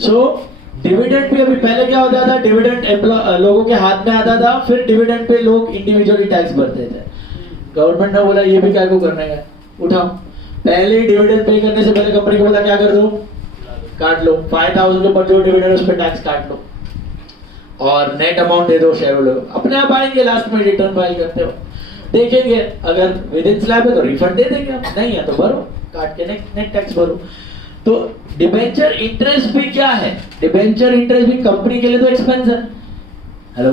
सो डिविडेंड पे अभी पहले क्या होता था, डिविडेंड लोगों के हाथ में आता था, फिर डिविडेंड पे लोग इंडिविजुअली टैक्स भरते थे। गवर्नमेंट ने बोला ये भी क्या को करने का, उठाओ। पहले डिविडेंड पे करने से पहले कंपनी को बोला क्या कर दो, काट लो 5,000 के ऊपर जो डिविडेंड उस पर टैक्स काट लो और नेट अमाउंट दे दो शेयर होल्डर, अपने आप आएंगे लास्ट में रिटर्न फाइल करते हो, देखेंगे अगर विद इन स्लैब है तो रिफंड दे देंगे, नहीं है तो भरो, काट के नेट टैक्स भरो। तो डिबेंचर इंटरेस्ट भी क्या है, डिबेंचर इंटरेस्ट भी कंपनी के लिए तो एक्सपेंस है। Hello,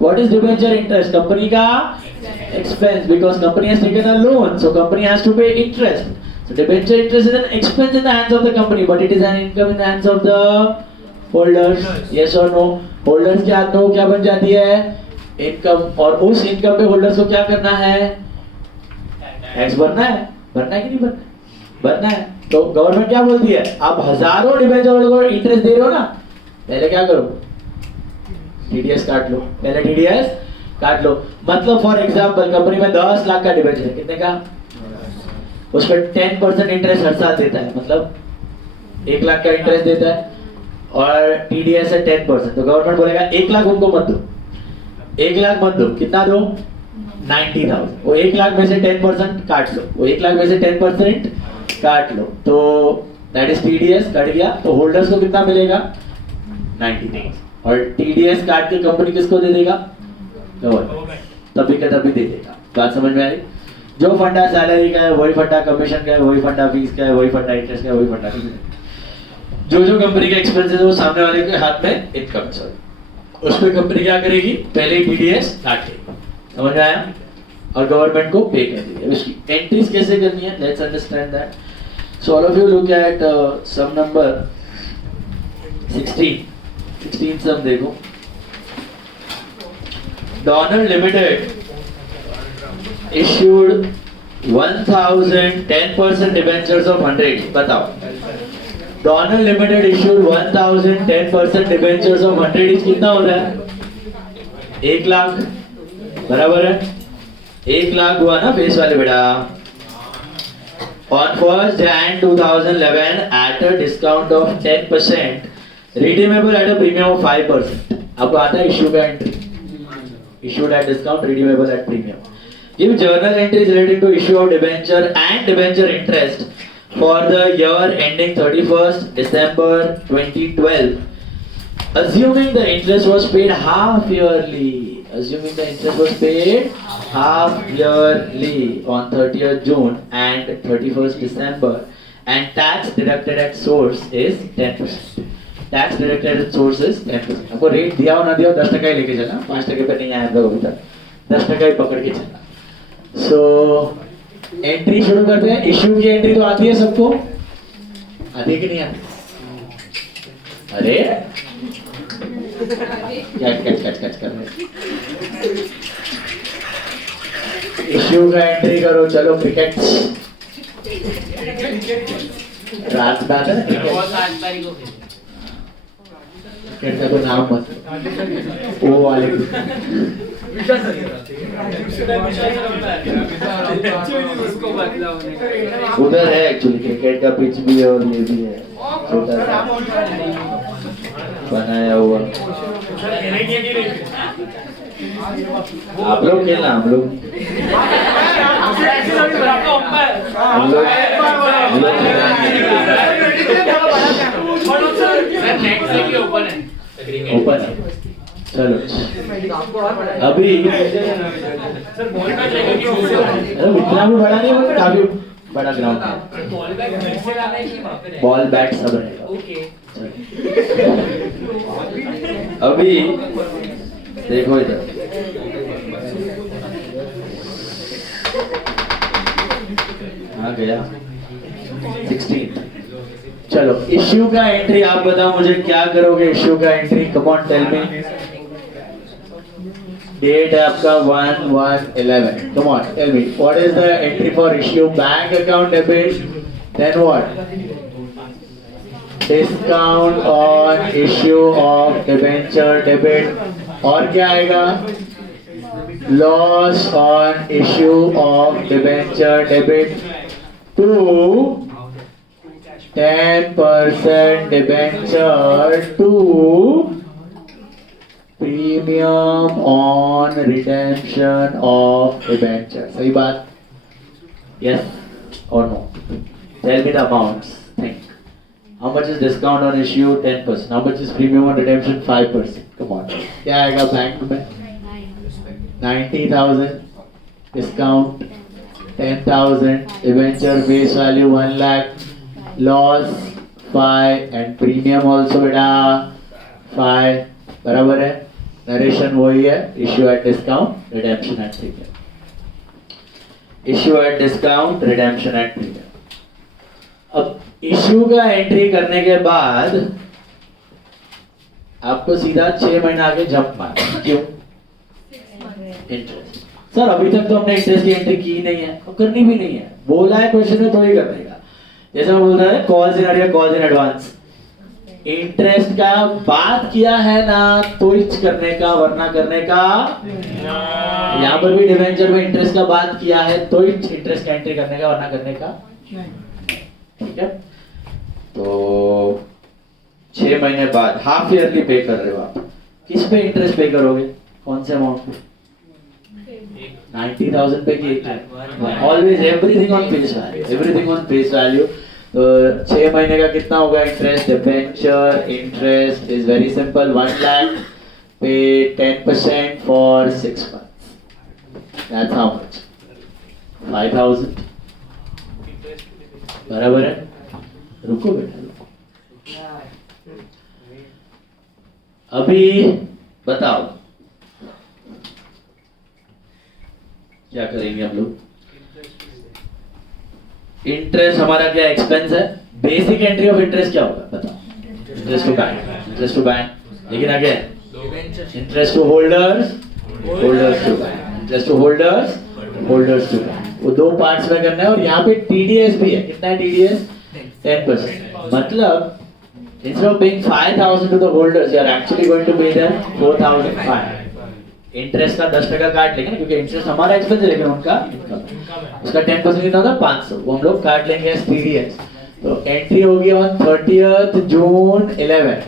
what is debenture interest? Company का expense, because company has taken a loan, so company has to pay interest. So debenture interest is an expense in the hands of the company, but it is an income in the hands of the holders. Yes or no? Holders के हाथ में वो क्या बन जाती है, income, और उस इनकम पे होल्डर्स को क्या करना है, टैक्स भरना है। भरना है कि नहीं भरना है? भरना है। तो गवर्नमेंट क्या बोलती है, आप हजारों डिबेंचर को इंटरेस्ट दे रहे हो ना, पहले क्या करो, टीडीएस काट लो, पहले टीडीएस काट लो। मतलब फॉर एग्जांपल कंपनी में 10 लाख का डिबेंचर है, कितने का, उस पर 10% इंटरेस्ट हर साल देता है, मतलब 1 लाख का इंटरेस्ट देता है और टीडीएस है 10%, तो गवर्नमेंट बोलेगा 1 लाख उनको मत दो, 1 लाख मत दो, कितना दो, 90,000। वो 1 लाख में से 10% काट लो, वो 1 लाख में से 10% काट लो, तो दैट इज टीडीएस कट गया, तो होल्डर्स को कितना मिलेगा, 90,000। और टीडीएस काट के कंपनी किसको दे देगा, तभी का तभी दे देगा। बात समझ में आई? जो फंडा सैलरी का है वही फंडा कमीशन का है, वही फंडा फीस का है, वही फंडा इंटरेस्ट का है, वही फंडा। जो कंपनी के एक्सपेंसेस है वो सामने वाले के हाथ में इनकम, सॉरी उस पे कंपनी क्या करेगी, पहले ही टीडीएस काट लेगी, समझ में आया, और गवर्नमेंट को पे कर देगी। उसकी एंट्रीज कैसे करनी है, let's understand that. So all of you look at sum number 16 sum देखो। Donor limited issued 1000 10% debentures of 100, बताओ। Donor limited issued 1000 10% debentures of 100 कितना हो रहा है, 1 लाख, बराबर है, 1 लाख हुआ ना फेस वाले बेटा। On 1st Jan 2011 at a discount of 10%, redeemable at a premium of 5%। आपको आता है इश्यू का entry, issued at discount, redeemable at premium। Give journal entries relating to issue of debenture and debenture interest for the year ending 31st December 2012. Assuming the interest was paid half yearly. Assuming the interest was paid half yearly on 30th June and 31st December, and tax deducted at source is 10%. Tax deducted at source is 10%. आपको rate दिया हो ना दिया हो 10% ही लेके चलना, 5% पे नहीं आया तो अभी तक 10% ही पकड़ के चलना। सो एंट्री शुरू करते हैं। इश्यू की एंट्री तो आती है सबको, आती है कि नहीं आती? अरे कच कर रहे, इश्यू का एंट्री करो, चलो क्रिकेट रात बात है ना, बहुत 8 तारीख को खेलेंगे। क्रिकेट का कोई नाम मत, वो वाले उधर है एक्चुअली क्रिकेट का पिच भी है और ये भी है, छोटा सा बनाया हुआ। आप लोग खेलना, हम लोग ओपन है। चलो अभी इतना भी बड़ा नहीं होगा, काफी बड़ा ग्राउंड है, बॉल बैट सब रहेगा। अभी देखो इधर, आ गया 16। चलो इश्यू का एंट्री आप बताओ मुझे, क्या करोगे इश्यू का entry, come on tell me. Date है आपका 1/1/11, come on tell me what is the entry for issue, bank account debit, then what, discount on issue of debenture debit, और क्या आएगा, loss on issue of debenture debit to 10% debenture to premium on redemption of debenture. सही बात? Yes or no? Tell me the amounts. Think. How much is discount on issue? 10%. How much is premium on redemption? 5%. Come on. क्या आएगा bank में? 90,000. Discount 10,000. Debenture face value 1 lakh. Loss 5 and premium also बेटा 5, बराबर है। Narration वही है, issue at discount, redemption at premium, issue at discount, redemption at premium. अब issue का एंट्री करने के बाद आपको सीधा 6 महीना आगे जंप मारना, क्यों? इंटरेस्ट। सर अभी तक तो हमने इंटरेस्ट की एंट्री की नहीं है, और करनी भी नहीं है, बोला है क्वेश्चन में तो ही करने का। जैसे मैं बोल रहा है calls in earlier, calls in advance, interest का बात किया है ना तो ही करने का, वरना करने का। यहाँ पर भी डिवेंचर में इंटरेस्ट का बात किया है तो ही इंटरेस्ट का एंट्री करने का, वरना करने का। ठीक है, तो 6 महीने बाद हाफ ईयरली पे कर रहे हो आप, किस पे इंटरेस्ट पे करोगे, कौन से अमाउंट पे? 90,000 पे की always everything on face value, everything on face value. तो 6 महीने का कितना होगा interest? Debenture interest is very simple, 1 lakh पे 10% for 6 months, that's how much, 5,000, बराबर है। रुको बेटा रुको, अभी बताओ क्या करेंगे हम लोग? इंटरेस्ट हमारा क्या एक्सपेंस है? बेसिक एंट्री ऑफ इंटरेस्ट क्या होगा बताओ? Interest to bank, interest to bank, लेकिन again interest to holders, holders to bank, interest to holders, holders to bank, वो दो पार्ट्स में करना है। और यहाँ पे टीडीएस भी है। कितना है टीडीएस? 10%। मतलब instead of paying 5,000 to the holders, you are actually going to pay them 4,500. Interest का 10% काट लेंगे ना, क्योंकि इंटरेस्ट हमारा एक्सपेंस है लेकिन उनका इनकम। उसका 10% कितना होता है? 500, वो हम लोग काट लेंगे एज टीडीएस। तो एंट्री होगी on 30th June 11।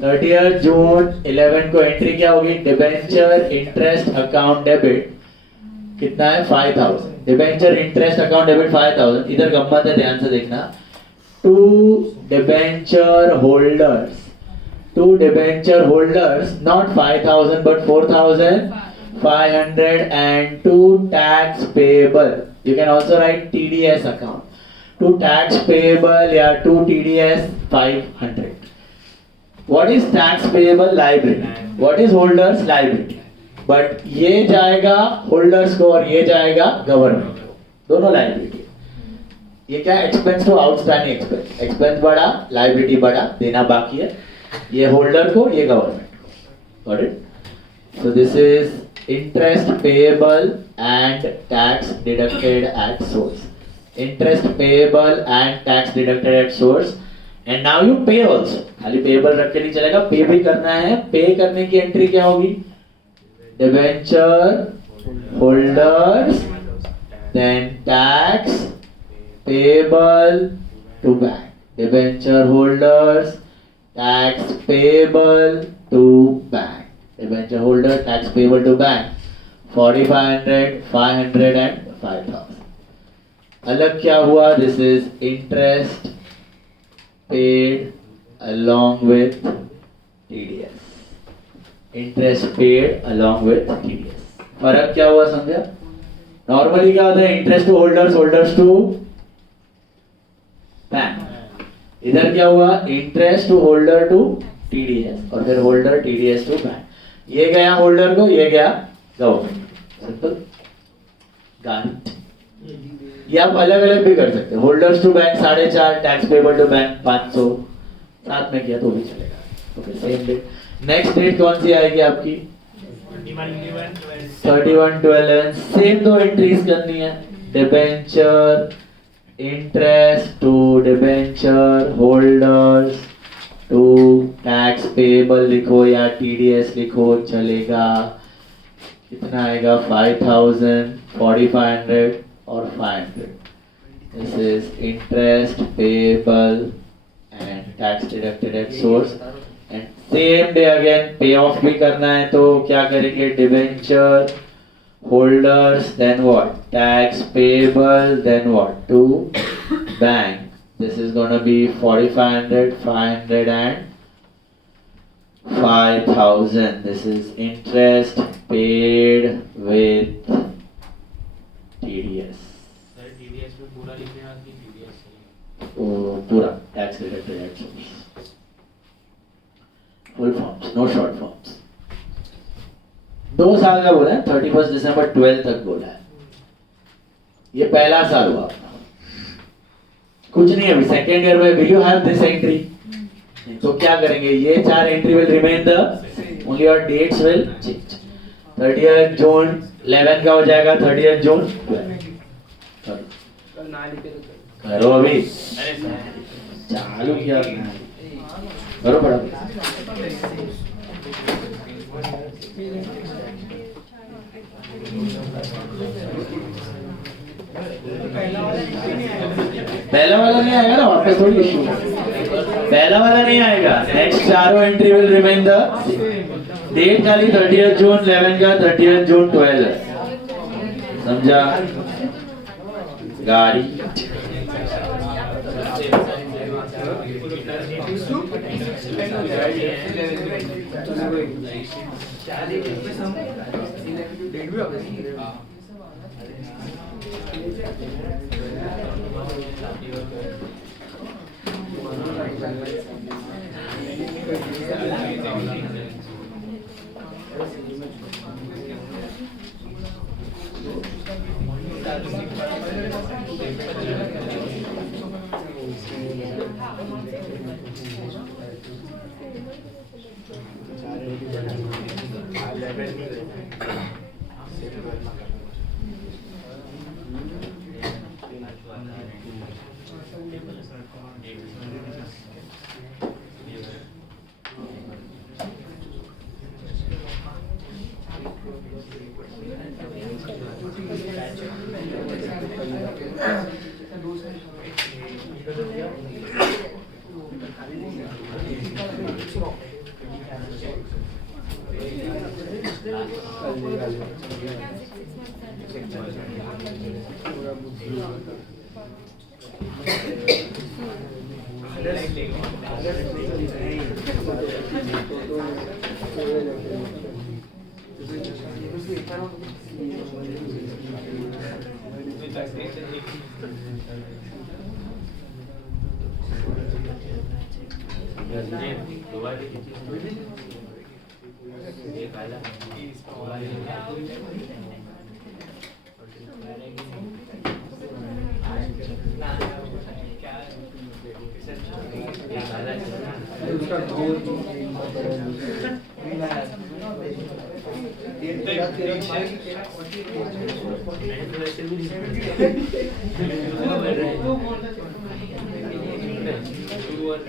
30th June 11 को एंट्री क्या होगी? डिबेंचर इंटरेस्ट अकाउंट डेबिट कितना है? 5,000। Debenture interest account debit 5,000। इधर गम्मत है, ध्यान से देखना। To debenture holders, to debenture holders, not 5,000 but 4,500, and to tax payable. You can also write TDS account. To tax payable या to TDS 500. What is tax payable? Liability. What is holders? Liability. But ये जाएगा holders को और ये जाएगा government को, दोनों liability। ये क्या? Expense to outstanding expense. Expense बढ़ा, लाइबिलिटी बढ़ा, देना बाकी है। ये होल्डर को, ये गवर्नमेंट को। Got it? So this is interest payable and tax deducted at source. Interest payable and tax deducted at source. And now you पे आल्सो। खाली पेएबल रख के नहीं चलेगा, पे भी करना है। पे करने की एंट्री क्या होगी? Debenture holders, then tax payable to bank. Debenture holders, tax payable to bank. Debenture holder, tax payable to bank. 4,500, 500 and 5,000. अलग क्या हुआ? This is interest paid along with TDS. Interest paid along with TDS. फर्क क्या हुआ समझा? Normally क्या होता है? Interest to holders, holders to bank. इधर क्या हुआ? Interest to holder to TDS, और फिर होल्डर टीडीएस टू बैंक। ये गया होल्डर को, ये गया गवर्नमेंट। सिंपल। गारंटी। ये आप अलग अलग भी कर सकते हैं। Holders to bank 4.5, tax payable to bank 500, साथ में किया तो भी चलेगा। Okay, same date. Next date कौन सी आएगी आपकी? 31/12। सेम दो एंट्रीज करनी है। Debenture interest to debenture holders to tax payable लिखो या टीडीएस लिखो, चलेगा। कितना आएगा? 5,000, 4,500 और 500. This is interest payable and tax deducted at source. And same day again pay off भी करना है, तो क्या करेंगे? Debenture holders, then what? Tax payable, then what? To bank. This is gonna be 4,500, 500 and 5,000. This is interest paid with TDS. Sir TDS में पूरा लिखने की TDS वो पूरा tax deducted at source. Full forms, no short forms. 2 साल का बोला है, 31 दिसंबर 12 तक बोला है। ये पहला साल हुआ। कुछ नहीं अभी सेकेंड ईयर में will you have this entry? तो क्या करेंगे? ये 4 entry will remain the, only your dates will change. 30th June 11 का हो जाएगा 30th June 12। करो अभी, चालू किया करो बड़ा। पहला वाला नहीं आएगा ना, वापस थोड़ी इशू। पहला वाला नहीं आएगा। नेक्स्ट चारों entry will remain the date. खाली 30th June 11 का 30th June 12 है। समझा? गाड़ी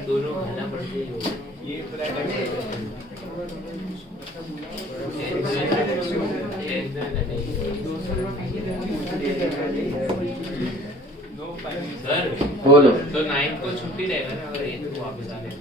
दोनों खाना पड़ती है ये सर बोलो। तो 9 को छुट्टी रहेगा ना अगर 8 को वापस आ गए तो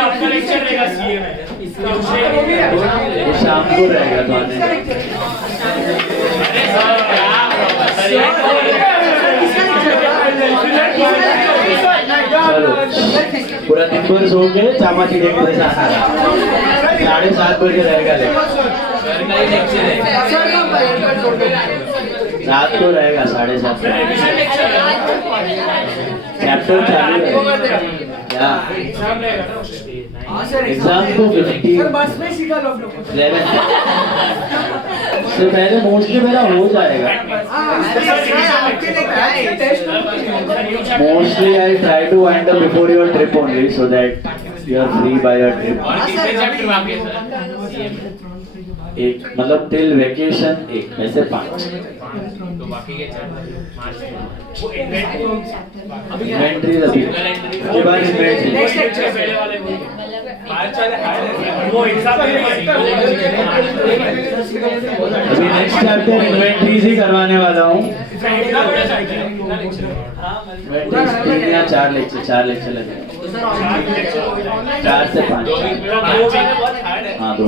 आपका लेक्चर रहेगा सीए में वो शाम को रहेगा तो आने चलो पूरा दिन भर सो के चामा चिड़िया के साथ 7:30 बजे रहेगा रात को रहेगा 7:30 चैप्टर चालू है क्या एग्जाम को 11 से पहले मोस्टली मेरा हो जाएगा mostly I try to wind up before your trip only so that you are free by your trip और कितने चैप्टर बाकी है सर एक मतलब टिल वेकेशन एक वैसे 5 तो बाकी के चैप्टर मार्च में वो इन्वेंट्री अभी उसके बाद इन्वेंट्री पहले वाले मार्च वाले वो एग्जाम अभी नेक्स्ट चैप्टर इन्वेंट्रीज ही करवाने वाला हूँ इन्वेंट्रीज 3 या 4 लेक्चर लगेंगे 4 से 5 हाँ 2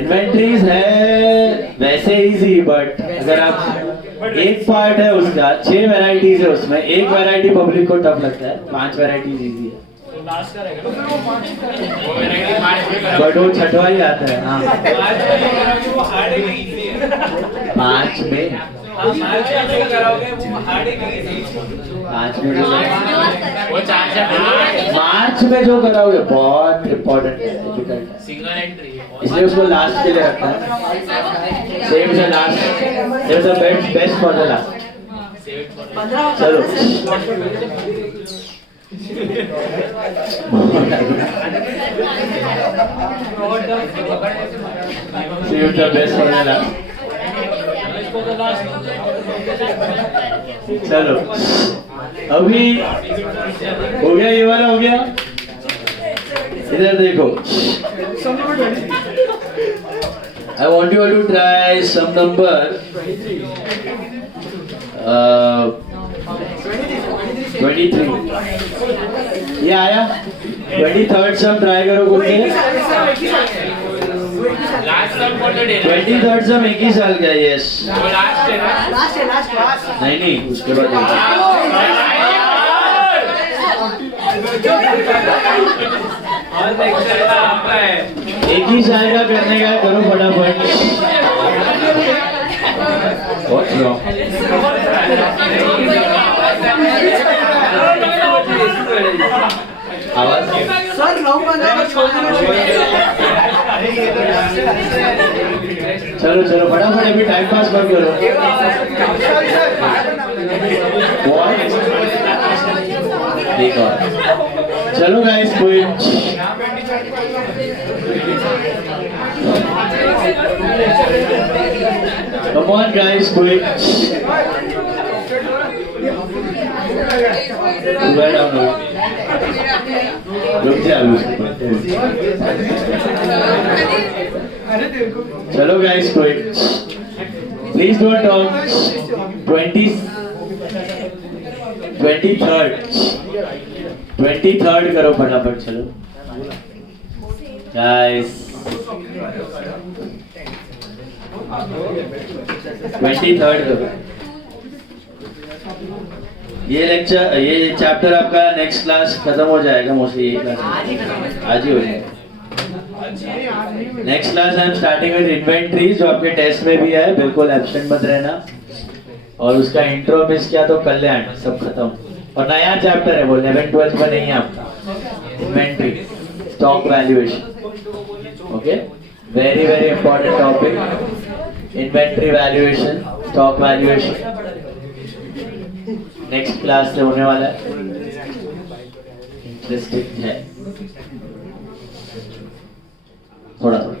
इन्वेंट्रीज है वैसे इजी बट अगर आप एक पार्ट है उसका 6 वैरायटीज है उसमें एक वैरायटी पब्लिक को टफ लगता है 5 वैरायटीज इजी है बट वो छठवा ही आता है हाँ 5 में 5 में मार्च में जो कराओगे बहुत इम्पोर्टेंट है डिफिकल्ट है सिंगल एंट्री इसलिए उसको लास्ट के लिए रखना है save the last save the best for the last चलो save the best for the last चलो अभी हो गया ये वाला हो गया इधर देखो I want you all to try some number 23 ये आया 23rd सम ट्राई करो बोल के last sum for the day 23rd sum एक ही साल का यस वो लास्ट है ना नहीं उसके बाद और लेक्चर आपका है। एक ही जाएगा करने का, करो फटाफट। What's wrong? आवाज सर राउंड बनाकर छोड़ चलो चलो फटाफट, अभी टाइम पास मत करो। What? एक और। चलो गाइस, कोई come on guys, quick. Right down now. रुक जा चलो guys, quick. Please don't talk. 23rd करो फटाफट, चलो guys. 23rd करो। ये लेक्चर, ये चैप्टर आपका नेक्स्ट क्लास खत्म हो जाएगा, मोस्टली ये क्लास आज ही हो जाएगा। Next class I am starting with inventories, जो आपके टेस्ट में भी है, बिल्कुल एब्सेंट मत रहना। और उसका इंट्रो मिस किया तो कल्याण, सब खत्म। और नया चैप्टर है वो 11th 12th में नहीं है आपका, inventory stock valuation. Okay, very very important topic, inventory valuation, stock valuation next class से होने वाला है, इंटरेस्टिंग है थोड़ा थोड़ा।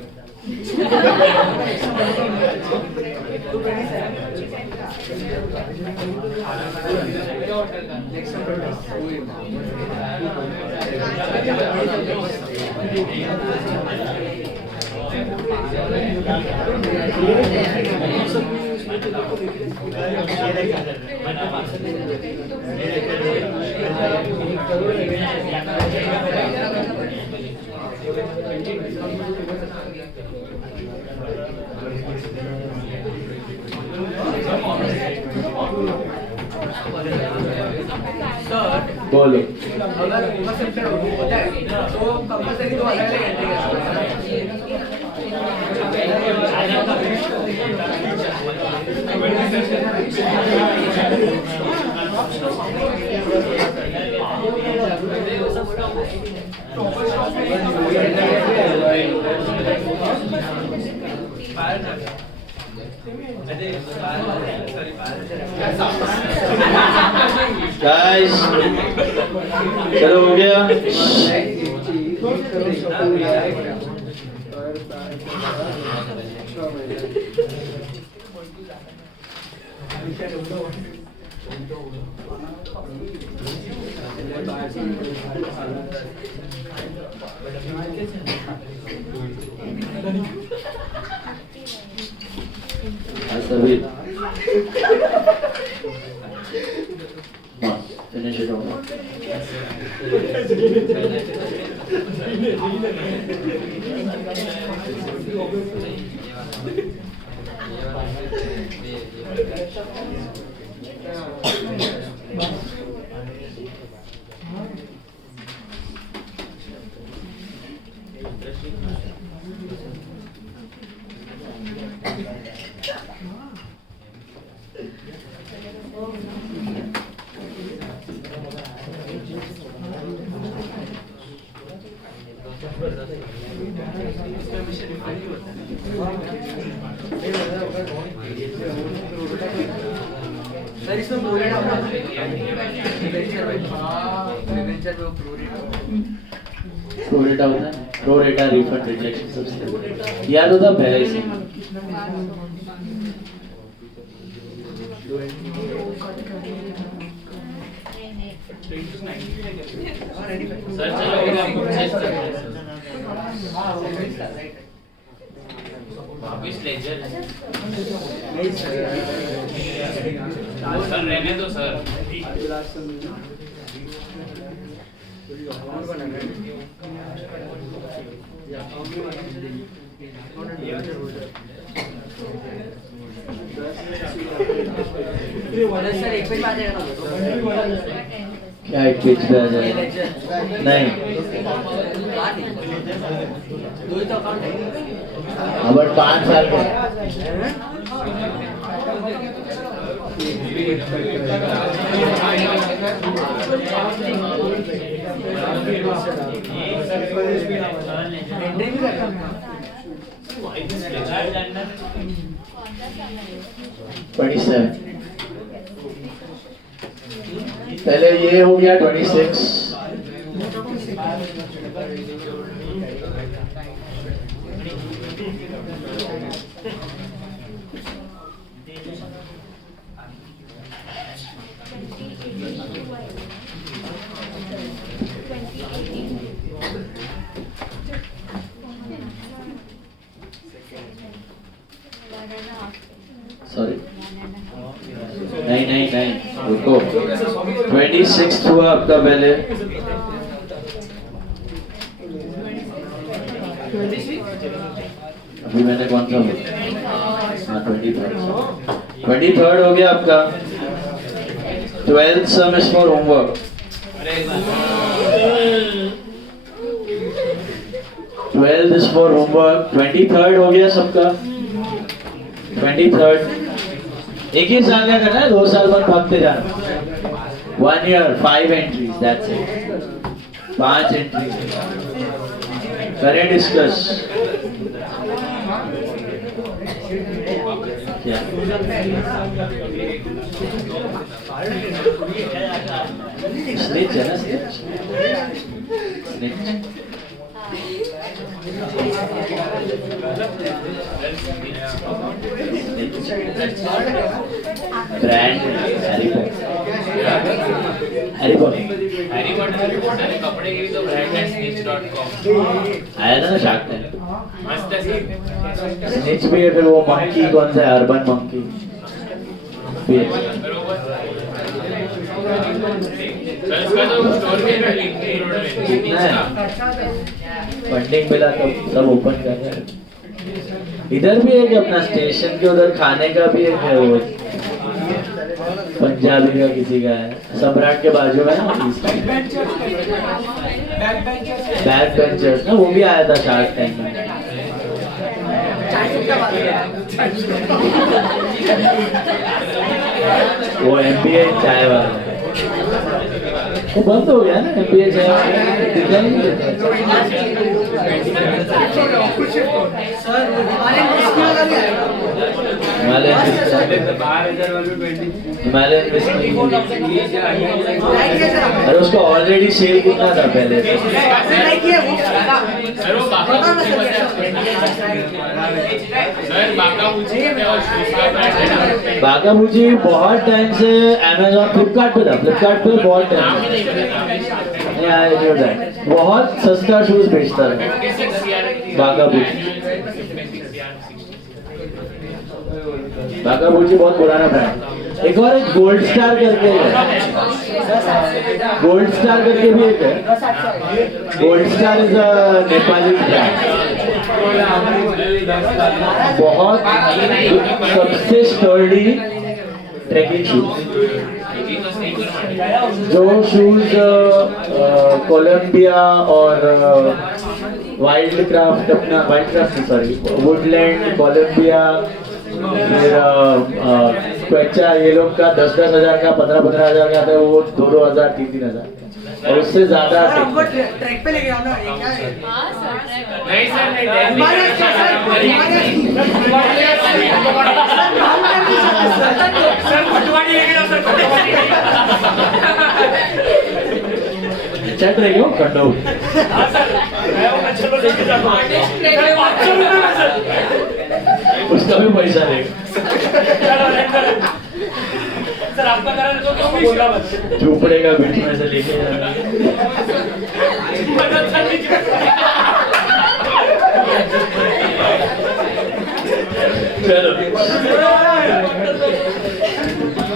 बोलो। अगर सेक्टर होता है तो कंपलसरी 2 अलग अलग एंट्री गाइस चलो हो गया। सभी finish it off. सर इसमें प्रोरेट होगा डिवेंचर में प्रोरेट होता है, प्रोरेटा रिफंड रिजेक्शन सबसे याद होता है इसे। सर चलो चेक करते हैं वापिस लेजर सर रहने दो सर। सर एक पेज आ जाएगा। क्या एक पिच पे आ जाएगा? नहीं, अब 5 साल का $27. पहले ये हो गया 26. सॉरी, नहीं, रुको. 26 हुआ आपका पहले. अभी मैंने कौन सा बोला? हाँ, 23rd हो गया आपका. 12th sum is for homework. 12th is for homework. 23rd हो गया सबका. 23rd एक ही साल का करना है, 2 साल बाद भागते जाना. 1 year 5 entries, that's it. 5 entries करें डिस्कस. क्या स्निच है ना? स्निच ब्रांड हैरी पॉटर कपड़े की भी तो ब्रांड है snitch.com. आया था ना शार्क टैंक. मस्त है सर. स्निच भी है. फिर वो मंकी कौन सा है? अर्बन मंकी भी है. बरोबर. सर इसका तो स्टोर पे लिंक कितना है? फंडिंग मिला तो सब ओपन कर रहे हैं. इधर भी एक अपना स्टेशन के उधर खाने का भी एक है, वो पंजाबी का किसी का है, सम्राट के बाजू में ना. बैक बेंचर्स ना, वो भी आया था शार्क टैंक में. वो MBA चाय वाला वो बंद हो गया ना. MBA चाय वाला दिखा ही नहीं देता. Himalayan whisky. अरे उसका ऑलरेडी सेल कितना था पहले? बागाबूजी बहुत टाइम से Amazon फ्लिपकार्ट पे था. फ्लिपकार्ट पे बहुत टाइम बहुत सस्ता शूज बेचता है बागाबूजी. बागाबूजी बहुत पुराना ब्रांड. एक और एक गोल्ड स्टार करके है. गोल्ड स्टार करके भी एक है. Gold Star is a Nepali brand. बहुत सबसे स्टर्डी ट्रैकिंग शूज. जो शूज कोलंबिया और Wildcraft sorry Woodland, Columbia, फिर क्वेचा, ये लोग का 10-10 हजार का, 15-15 हजार का आता है. वो 2-2 हजार, 3-3 हजार और उससे ज्यादा. ट्रैक पे ले गया ना ये क्या है? नहीं सर, नहीं. चट रही हो कंडो. उसका भी पैसा देगा. सर आपका करा तो बोला बस. झोपड़े का बीच में से लेके जाना. चलो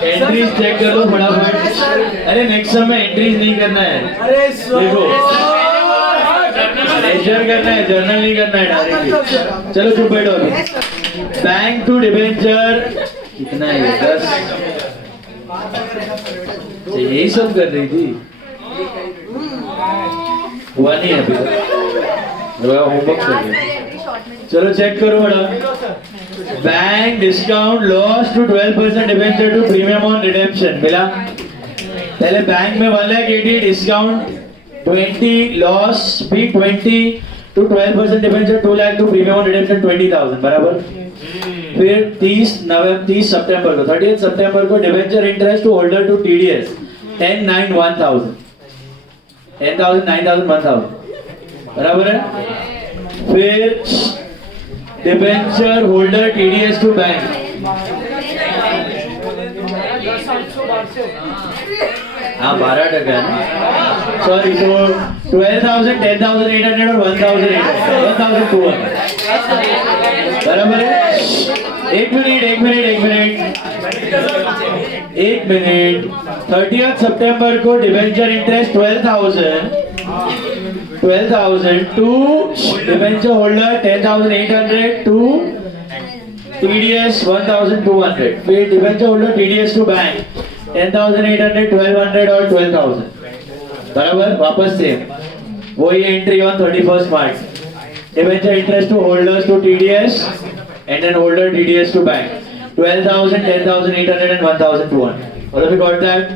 एंट्रीज चेक कर लो फटाफट. अरे नेक्स्ट समय एंट्रीज नहीं करना है. देखो लेजर करना है, जर्नल नहीं करना है डायरेक्टली. चलो चुप बैठो. अभी बैंक टू डिबेंचर कितना है? 10. यही सब कर रही थी. हुआ नहीं है अभी तक होमवर्क करिए चलो चेक करो madam bank discount loss to 12% debenture to premium on redemption मिला पहले बैंक में 1,80,000 डिस्काउंट 20 लॉस भी 20 to 12% debenture 2 lakh to premium on redemption 20,000 बराबर फिर 30 सितंबर को 30 सितंबर को debenture interest to holder to TDS 10,9,1,000 10,000 9,000 1,000 बराबर है फिर debenture holder TDS to bank हाँ 12% है ना सॉरी तो 12,000 10,800 और 1,200 बराबर है एक मिनट 30th सितंबर को debenture interest 12,000 to debenture holder 10,800 to TDS 1,200 फिर debenture holder TDS to bank 10,800 1,200 और 12,000 बराबर वापस से वही एंट्री ऑन 31st मार्च debenture interest to holders to TDS and then holder TDS to bank 12,000 10,800 and 1,200 what have you got that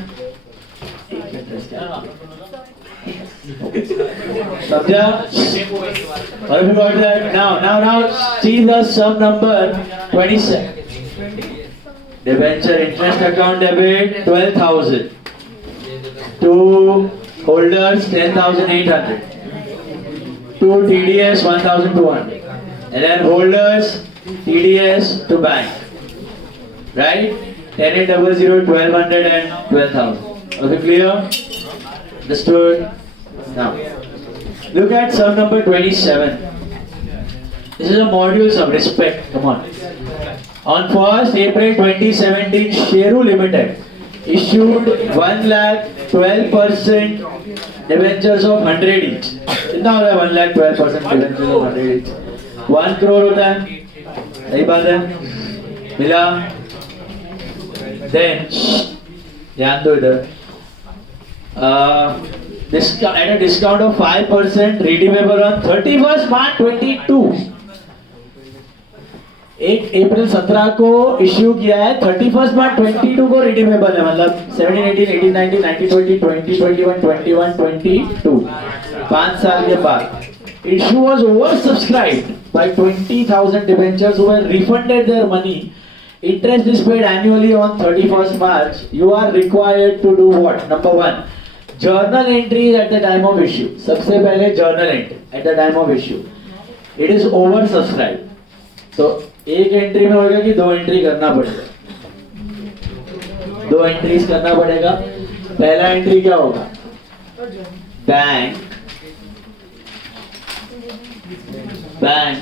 Sabja what have you got that now see the sum number 27 debenture interest account debit 12,000 to holders 10,800 to TDS 1,200 and then holders TDS to bank right 10,800 1,200 and 12,000 okay clear understood now look at sum number 27 this is a module sum respect come on 1st April 2017 Sheru Limited issued 1,12% debentures of 100 each कितना होता है 1,12% debentures of 100 each 1 crore होता है सही बात है मिला then ध्यान दो इधर at a discount of 5% redeemable on 31st March 22 1 अप्रैल 17 को इश्यू किया है 31st मार्च 22 को रिडीमेबल है मतलब 17 18 18 19 19 20 20 21 21 22 5 साल के बाद issue was oversubscribed by 20,000 debentures who were refunded their money. Interest is paid annually on 31st March. You are required to do what? Number 1, journal entry at the time of issue. सबसे पहले journal entry at the time of issue. It is oversubscribed. तो एक entry में होगा कि 2 entry करना पड़ेगा 2 entries करना पड़ेगा पहला एंट्री क्या होगा बैंक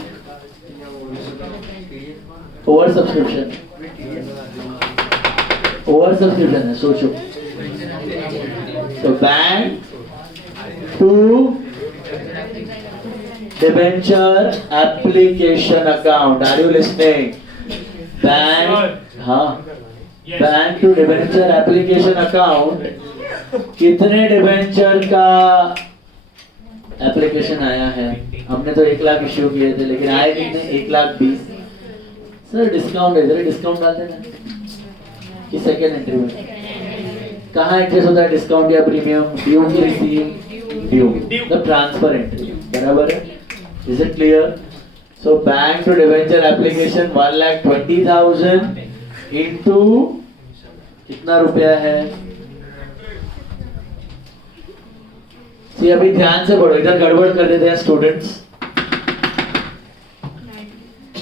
ओवर सब्सक्रिप्शन है सोचो तो bank to debenture application account are you listening bank हाँ bank to debenture application account कितने डिबेंचर का एप्लीकेशन आया है हमने तो 1 लाख इश्यू किए थे लेकिन आए कितने 1,20,000 सर डिस्काउंट है जरा डिस्काउंट डाल देना कि सेकेंड एंट्री में कहाँ एंट्री होता है डिस्काउंट या प्रीमियम ड्यू की receive due the transfer entry बराबर है is it clear so bank to debenture application 1,20,000 into कितना रुपया है अभी ध्यान से पढ़ो इधर गड़बड़ कर देते हैं students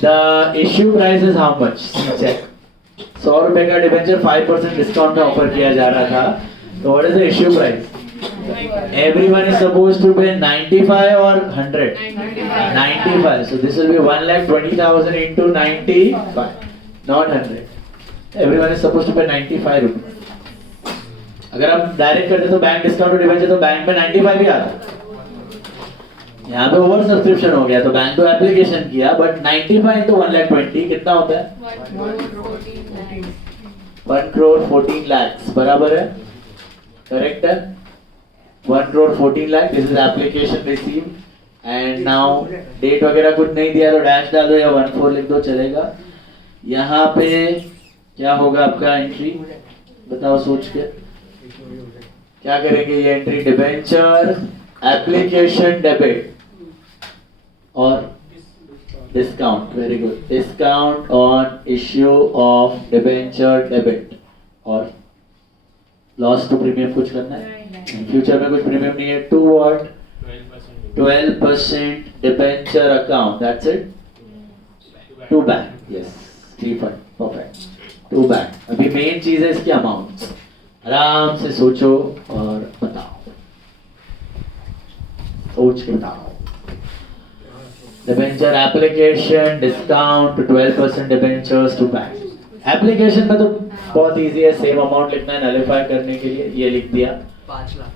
the issue price is how much check 100 रुपए का डिबेंचर 5% डिस्काउंट में ऑफर किया जा रहा था तो what is the issue price everyone is supposed to pay 95 और 100 95 so this will be 1,20,000 into 95 not 100 everyone is supposed to pay 95 rupees अगर हम डायरेक्ट करते तो बैंक डिस्काउंट डिबेंचर तो बैंक में 95 ही आता यहाँ पे ओवर सब्सक्रिप्शन हो गया तो बैंक तो एप्लीकेशन किया बट 95 into 1,20,000 कितना होता है 1 crore 14 lakhs बराबर है करेक्ट है 1 crore 14 lakh. This is application received. And now date वगैरह कुछ नहीं दिया तो डैश डाल दो या 14 लिख दो चलेगा. यहाँ पे क्या होगा आपका एंट्री बताओ सोच के क्या करेंगे. ये एंट्री डिबेंचर एप्लीकेशन डेबिट और discount. Very good. Discount on issue of debenture debit और लॉस टू प्रीमियम कुछ करना है. फ्यूचर में कुछ प्रीमियम नहीं है. To what 12% debenture account. That's it. To bank. Yes. Refund. Perfect. To bank. अभी मेन चीज है इसकी अमाउंट. आराम से सोचो और बताओ. सोच के बताओ. Debenture application discount to 12% debentures to bank. Application में तो बहुत easy है. सेम अमाउंट लिखना है nullify करने के लिए. ये लिख दिया. 5 लाख.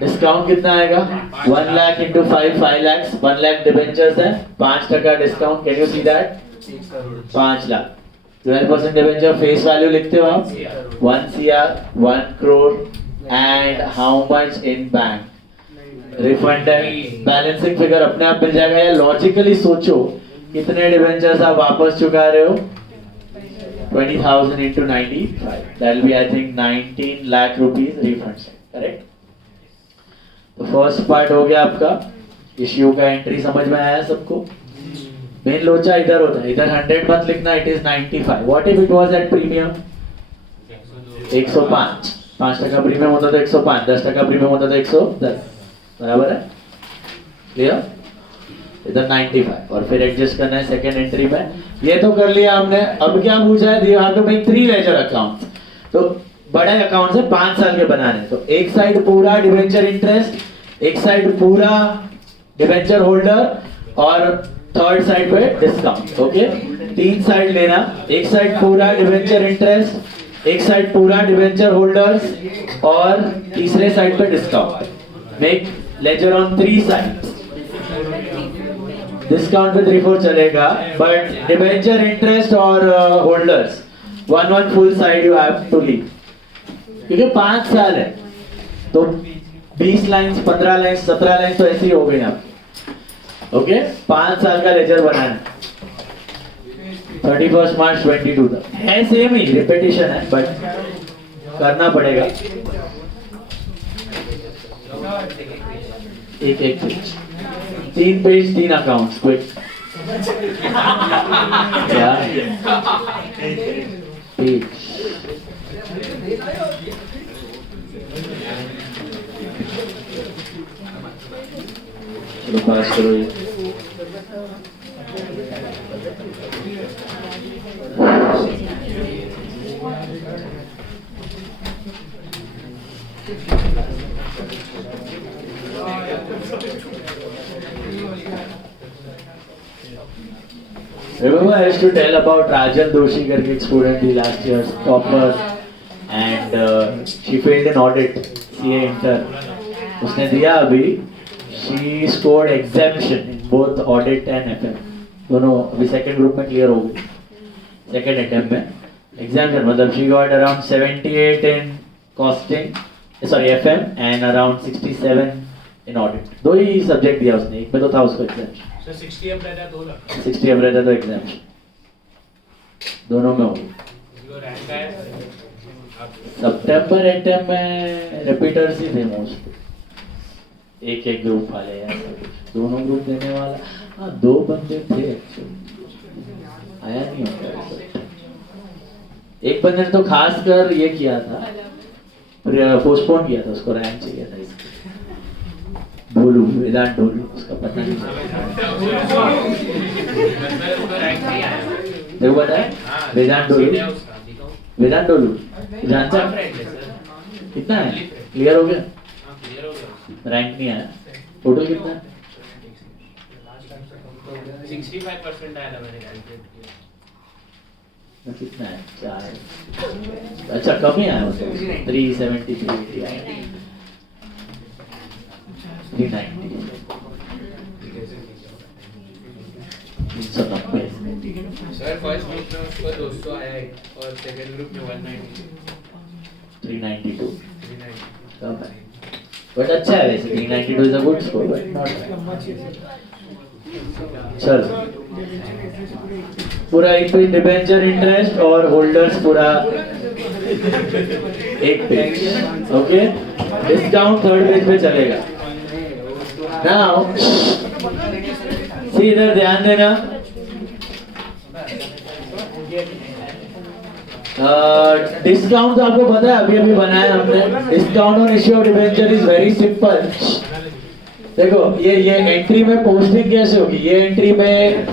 डिस्काउंट कितना आएगा 1 लाख इंटू 5 लाख. 1 लाख डिबेंचर्स है 5% discount. Can you see that 5 lakh. 12% debenture face value लिखते हो आप 1 CR 1 crore and how much in bank refund है. बैलेंसिंग फिगर अपने आप मिल जाएगा. या लॉजिकली सोचो कितने डिबेंचर्स आप वापस चुका रहे हो 20,000 into 95. That will be I think 19 lakh rupees refunds. Correct. तो फर्स्ट पार्ट हो गया आपका. इश्यू का एंट्री समझ में आया सबको. मेन लोचा इधर होता है. इधर 100 मत लिखना. It is 95. What if it was at premium 105. 5% premium होता तो 105. 10% प्रीमियम होता तो 110. बराबर है. क्लियर. इधर 95 और फिर एडजस्ट करना है सेकंड एंट्री में. ये तो कर लिया हमने. अब क्या पूछा है you have to make 3 ledger accounts. तो बड़े अकाउंट से 5 साल के बनाने. तो एक साइड पूरा डिबेंचर इंटरेस्ट, एक साइड पूरा डिबेंचर होल्डर और थर्ड साइड पे डिस्काउंट. ओके 3 साइड लेना. एक साइड पूरा डिबेंचर इंटरेस्ट, एक साइड पूरा डिबेंचर होल्डर्स और तीसरे साइड पे discount. Make ledger on 3 sides. Discount पे 3-4 चलेगा बट डिबेंचर इंटरेस्ट और holders 1 full side you have to leave. क्योंकि 5 साल है तो 20 लाइन्स 15 लाइन्स 17 लाइन्स तो ऐसे ही हो गए आप. ओके 5 साल का लेजर बनाना 31 मार्च 22 तक है. सेम ही रिपीटिशन है बट करना पड़ेगा. एक पेज 3 पेज 3 अकाउंट्स क्विक. क्या पेज चलो पास करो ये. Remember I used to tell about Rajan Doshi करके एक स्टूडेंट थी last year topper and she failed in audit CA inter. उसने दिया अभी. She scored exemption in both audit and FM. दोनों अभी सेकंड ग्रुप में क्लियर हो गई. सेकंड अटेम्प्ट में एग्जामिशन मतलब she got around 78 in costing sorry FM and around 67 in audit. 2 he subject दिया उसने. एक में तो था उसको एग्जामिशन. So 60 अब रहता है 2 लाख. 60 अब रहता तो एग्जामिशन दोनों में हो गई. जो रैंक है सितंबर एटम में रिपीटर्स ही थे मोस्ट. एक ग्रुप वाले हैं. दोनों ग्रुप देने वाला. हाँ 2 बंदे थे एक्चुअली. आया नहीं होता. एक बंदे ने तो खास कर ये किया था पोस्टपोन किया था. उसको रैंक चाहिए था इसके. ढोलू वेदांत ढोलू उसका पता नहीं. देखो पता है वेदांत ढोलू. वेदांत ढोलू जानता है कितना है. क्लियर हो गया. रैंक नहीं आया. टोटल कितना है 65% आया था मैंने कैलकुलेट किया. कितना है 4. अच्छा कम ही आया मतलब 373 आया. 390 390. सर फर्स्ट ग्रुप में उसको 200 आया है और सेकंड ग्रुप में 190. 392 390. कम है. बट अच्छा है वैसे 392 is a good score but not चल पूरा एक पेज डिबेंचर इंटरेस्ट और होल्डर्स पूरा एक page okay discount third page पे चलेगा नाउ सी इधर ध्यान देना डिस्काउंट तो आपको पता है अभी अभी बनाया हमने discount on issue of debenture is very simple देखो ये एंट्री में पोस्टिंग कैसे होगी ये एंट्री में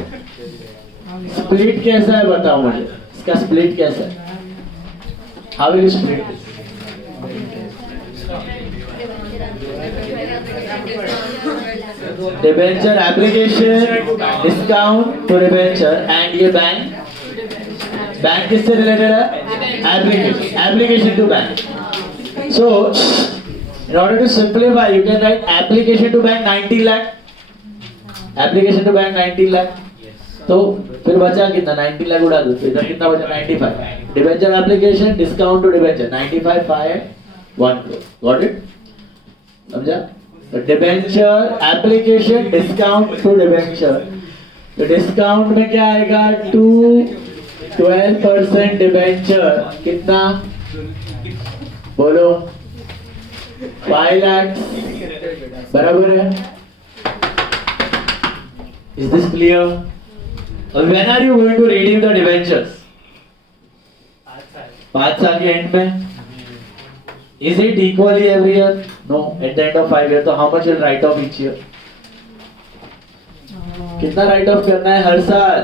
स्प्लिट कैसा है बताओ मुझे इसका स्प्लिट कैसा है how will you split debenture application discount to debenture and ये बैंक बैंक किससे रिलेटेड है application to bank so in order to simplify you can write application to bank 90 lakh application to bank 90 lakh तो फिर बचा कितना 90 लाख उड़ा दो इधर कितना बचा 95 debenture application discount to debenture 95 5 1 crore got it समझा तो debenture application discount to debenture तो डिस्काउंट में क्या आएगा 12% डिबेंचर कितना बोलो 5 लाख बराबर है is this clear when are you going to redeem the debentures 5 साल के एंड में is it equally every year no at the end of 5 years तो how much will write off each year कितना right of करना है हर साल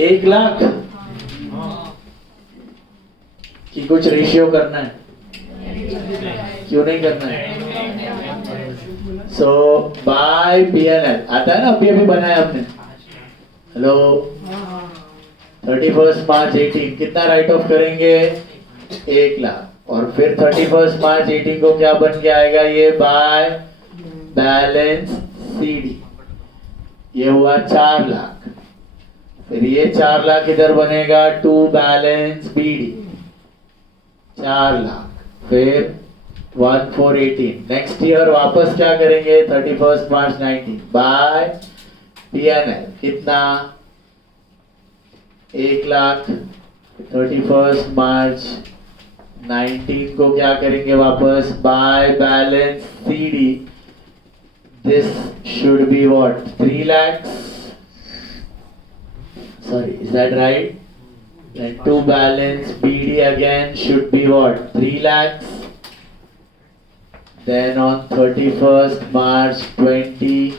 1 लाख कि कुछ रेशियो करना है क्यों नहीं करना है सो बाय पीएनएल आता है ना अभी अभी बनाया आपने हेलो 31 मार्च 18 कितना राइट ऑफ करेंगे 1 लाख और फिर 31 मार्च 18 को क्या बन के आएगा ये बाय बैलेंस सीडी ये हुआ 4 लाख फिर ये 4 लाख इधर बनेगा टू बैलेंस बीडी 4 लाख फिर 1418 नेक्स्ट ईयर वापस क्या करेंगे 31 मार्च 19 बाय पीएनएल कितना 1 लाख 31 मार्च 19 को क्या करेंगे वापस by balance CD this should be what 3 lakhs sorry is that right then to balance BD again should be what 3 lakhs then on 31st March 20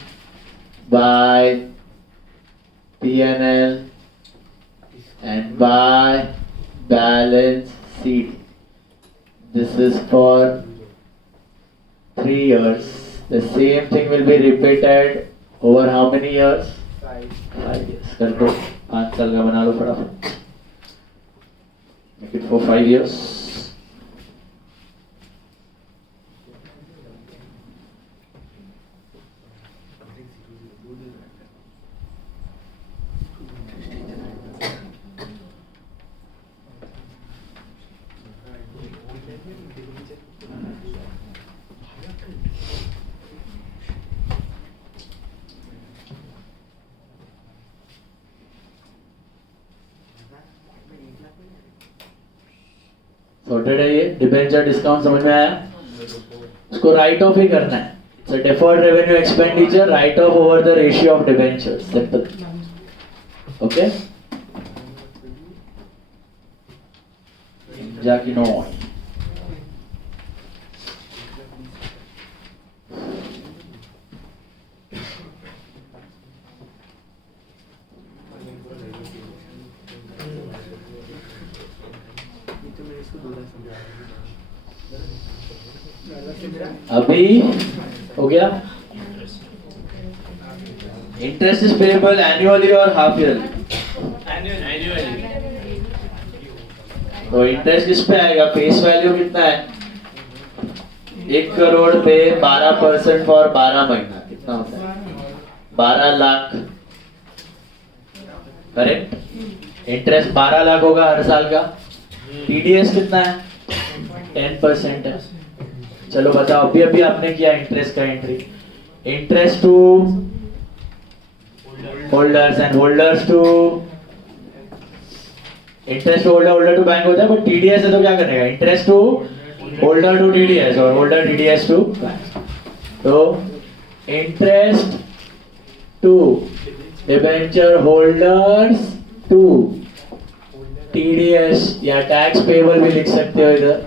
by PNL and by balance CD this is for 3 years the same thing will be repeated over how many years 5 years कर दो 5 साल का बना लो फटाफट make it for 5 years sorted है ये debenture discount समझ में आया उसको राइट ऑफ ही करना है it's a deferred revenue expenditure right off over the ratio of debenture simple okay जाकी नो अभी हो गया इंटरेस्ट इज पेएबल एनुअली और हाफ ईयरली तो इंटरेस्ट किस पे आएगा फेस वैल्यू कितना है 1 करोड़ पे 12% फॉर 12 महीना कितना होता है 12 लाख करेक्ट इंटरेस्ट 12 लाख होगा हर साल का टीडीएस कितना है 10% है चलो बताओ, अभी अभी आपने किया इंटरेस्ट का entry, interest to holders and holders to interest holder to bank होता है, बट टीडीएस है तो क्या करेगा, interest to holder to TDS और होल्डर टीडीएस टू बैंक। तो interest to debenture holders to TDS या टैक्स पेबल भी लिख सकते हो इधर,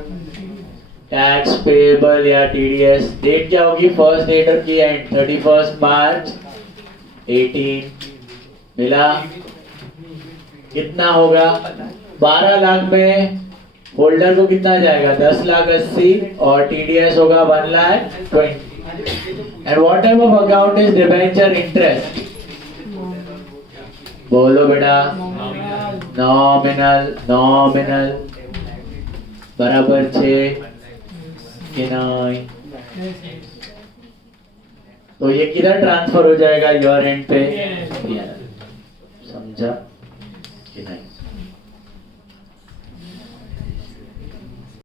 टैक्स पेबल या टीडीएस। डेट क्या होगी, फर्स्ट डेट की एंड 31 मार्च 18 मिला। कितना होगा, 12 लाख में होल्डर को कितना जाएगा, 10,80,000 और टीडीएस होगा 1,20,000। And what type of account is debenture interest, बोलो बेटा, नॉमिनल। नॉमिनल बराबर 6 कि नहीं, तो ये किधर ट्रांसफर हो जाएगा, ईयर एंड पे, समझा कि नहीं।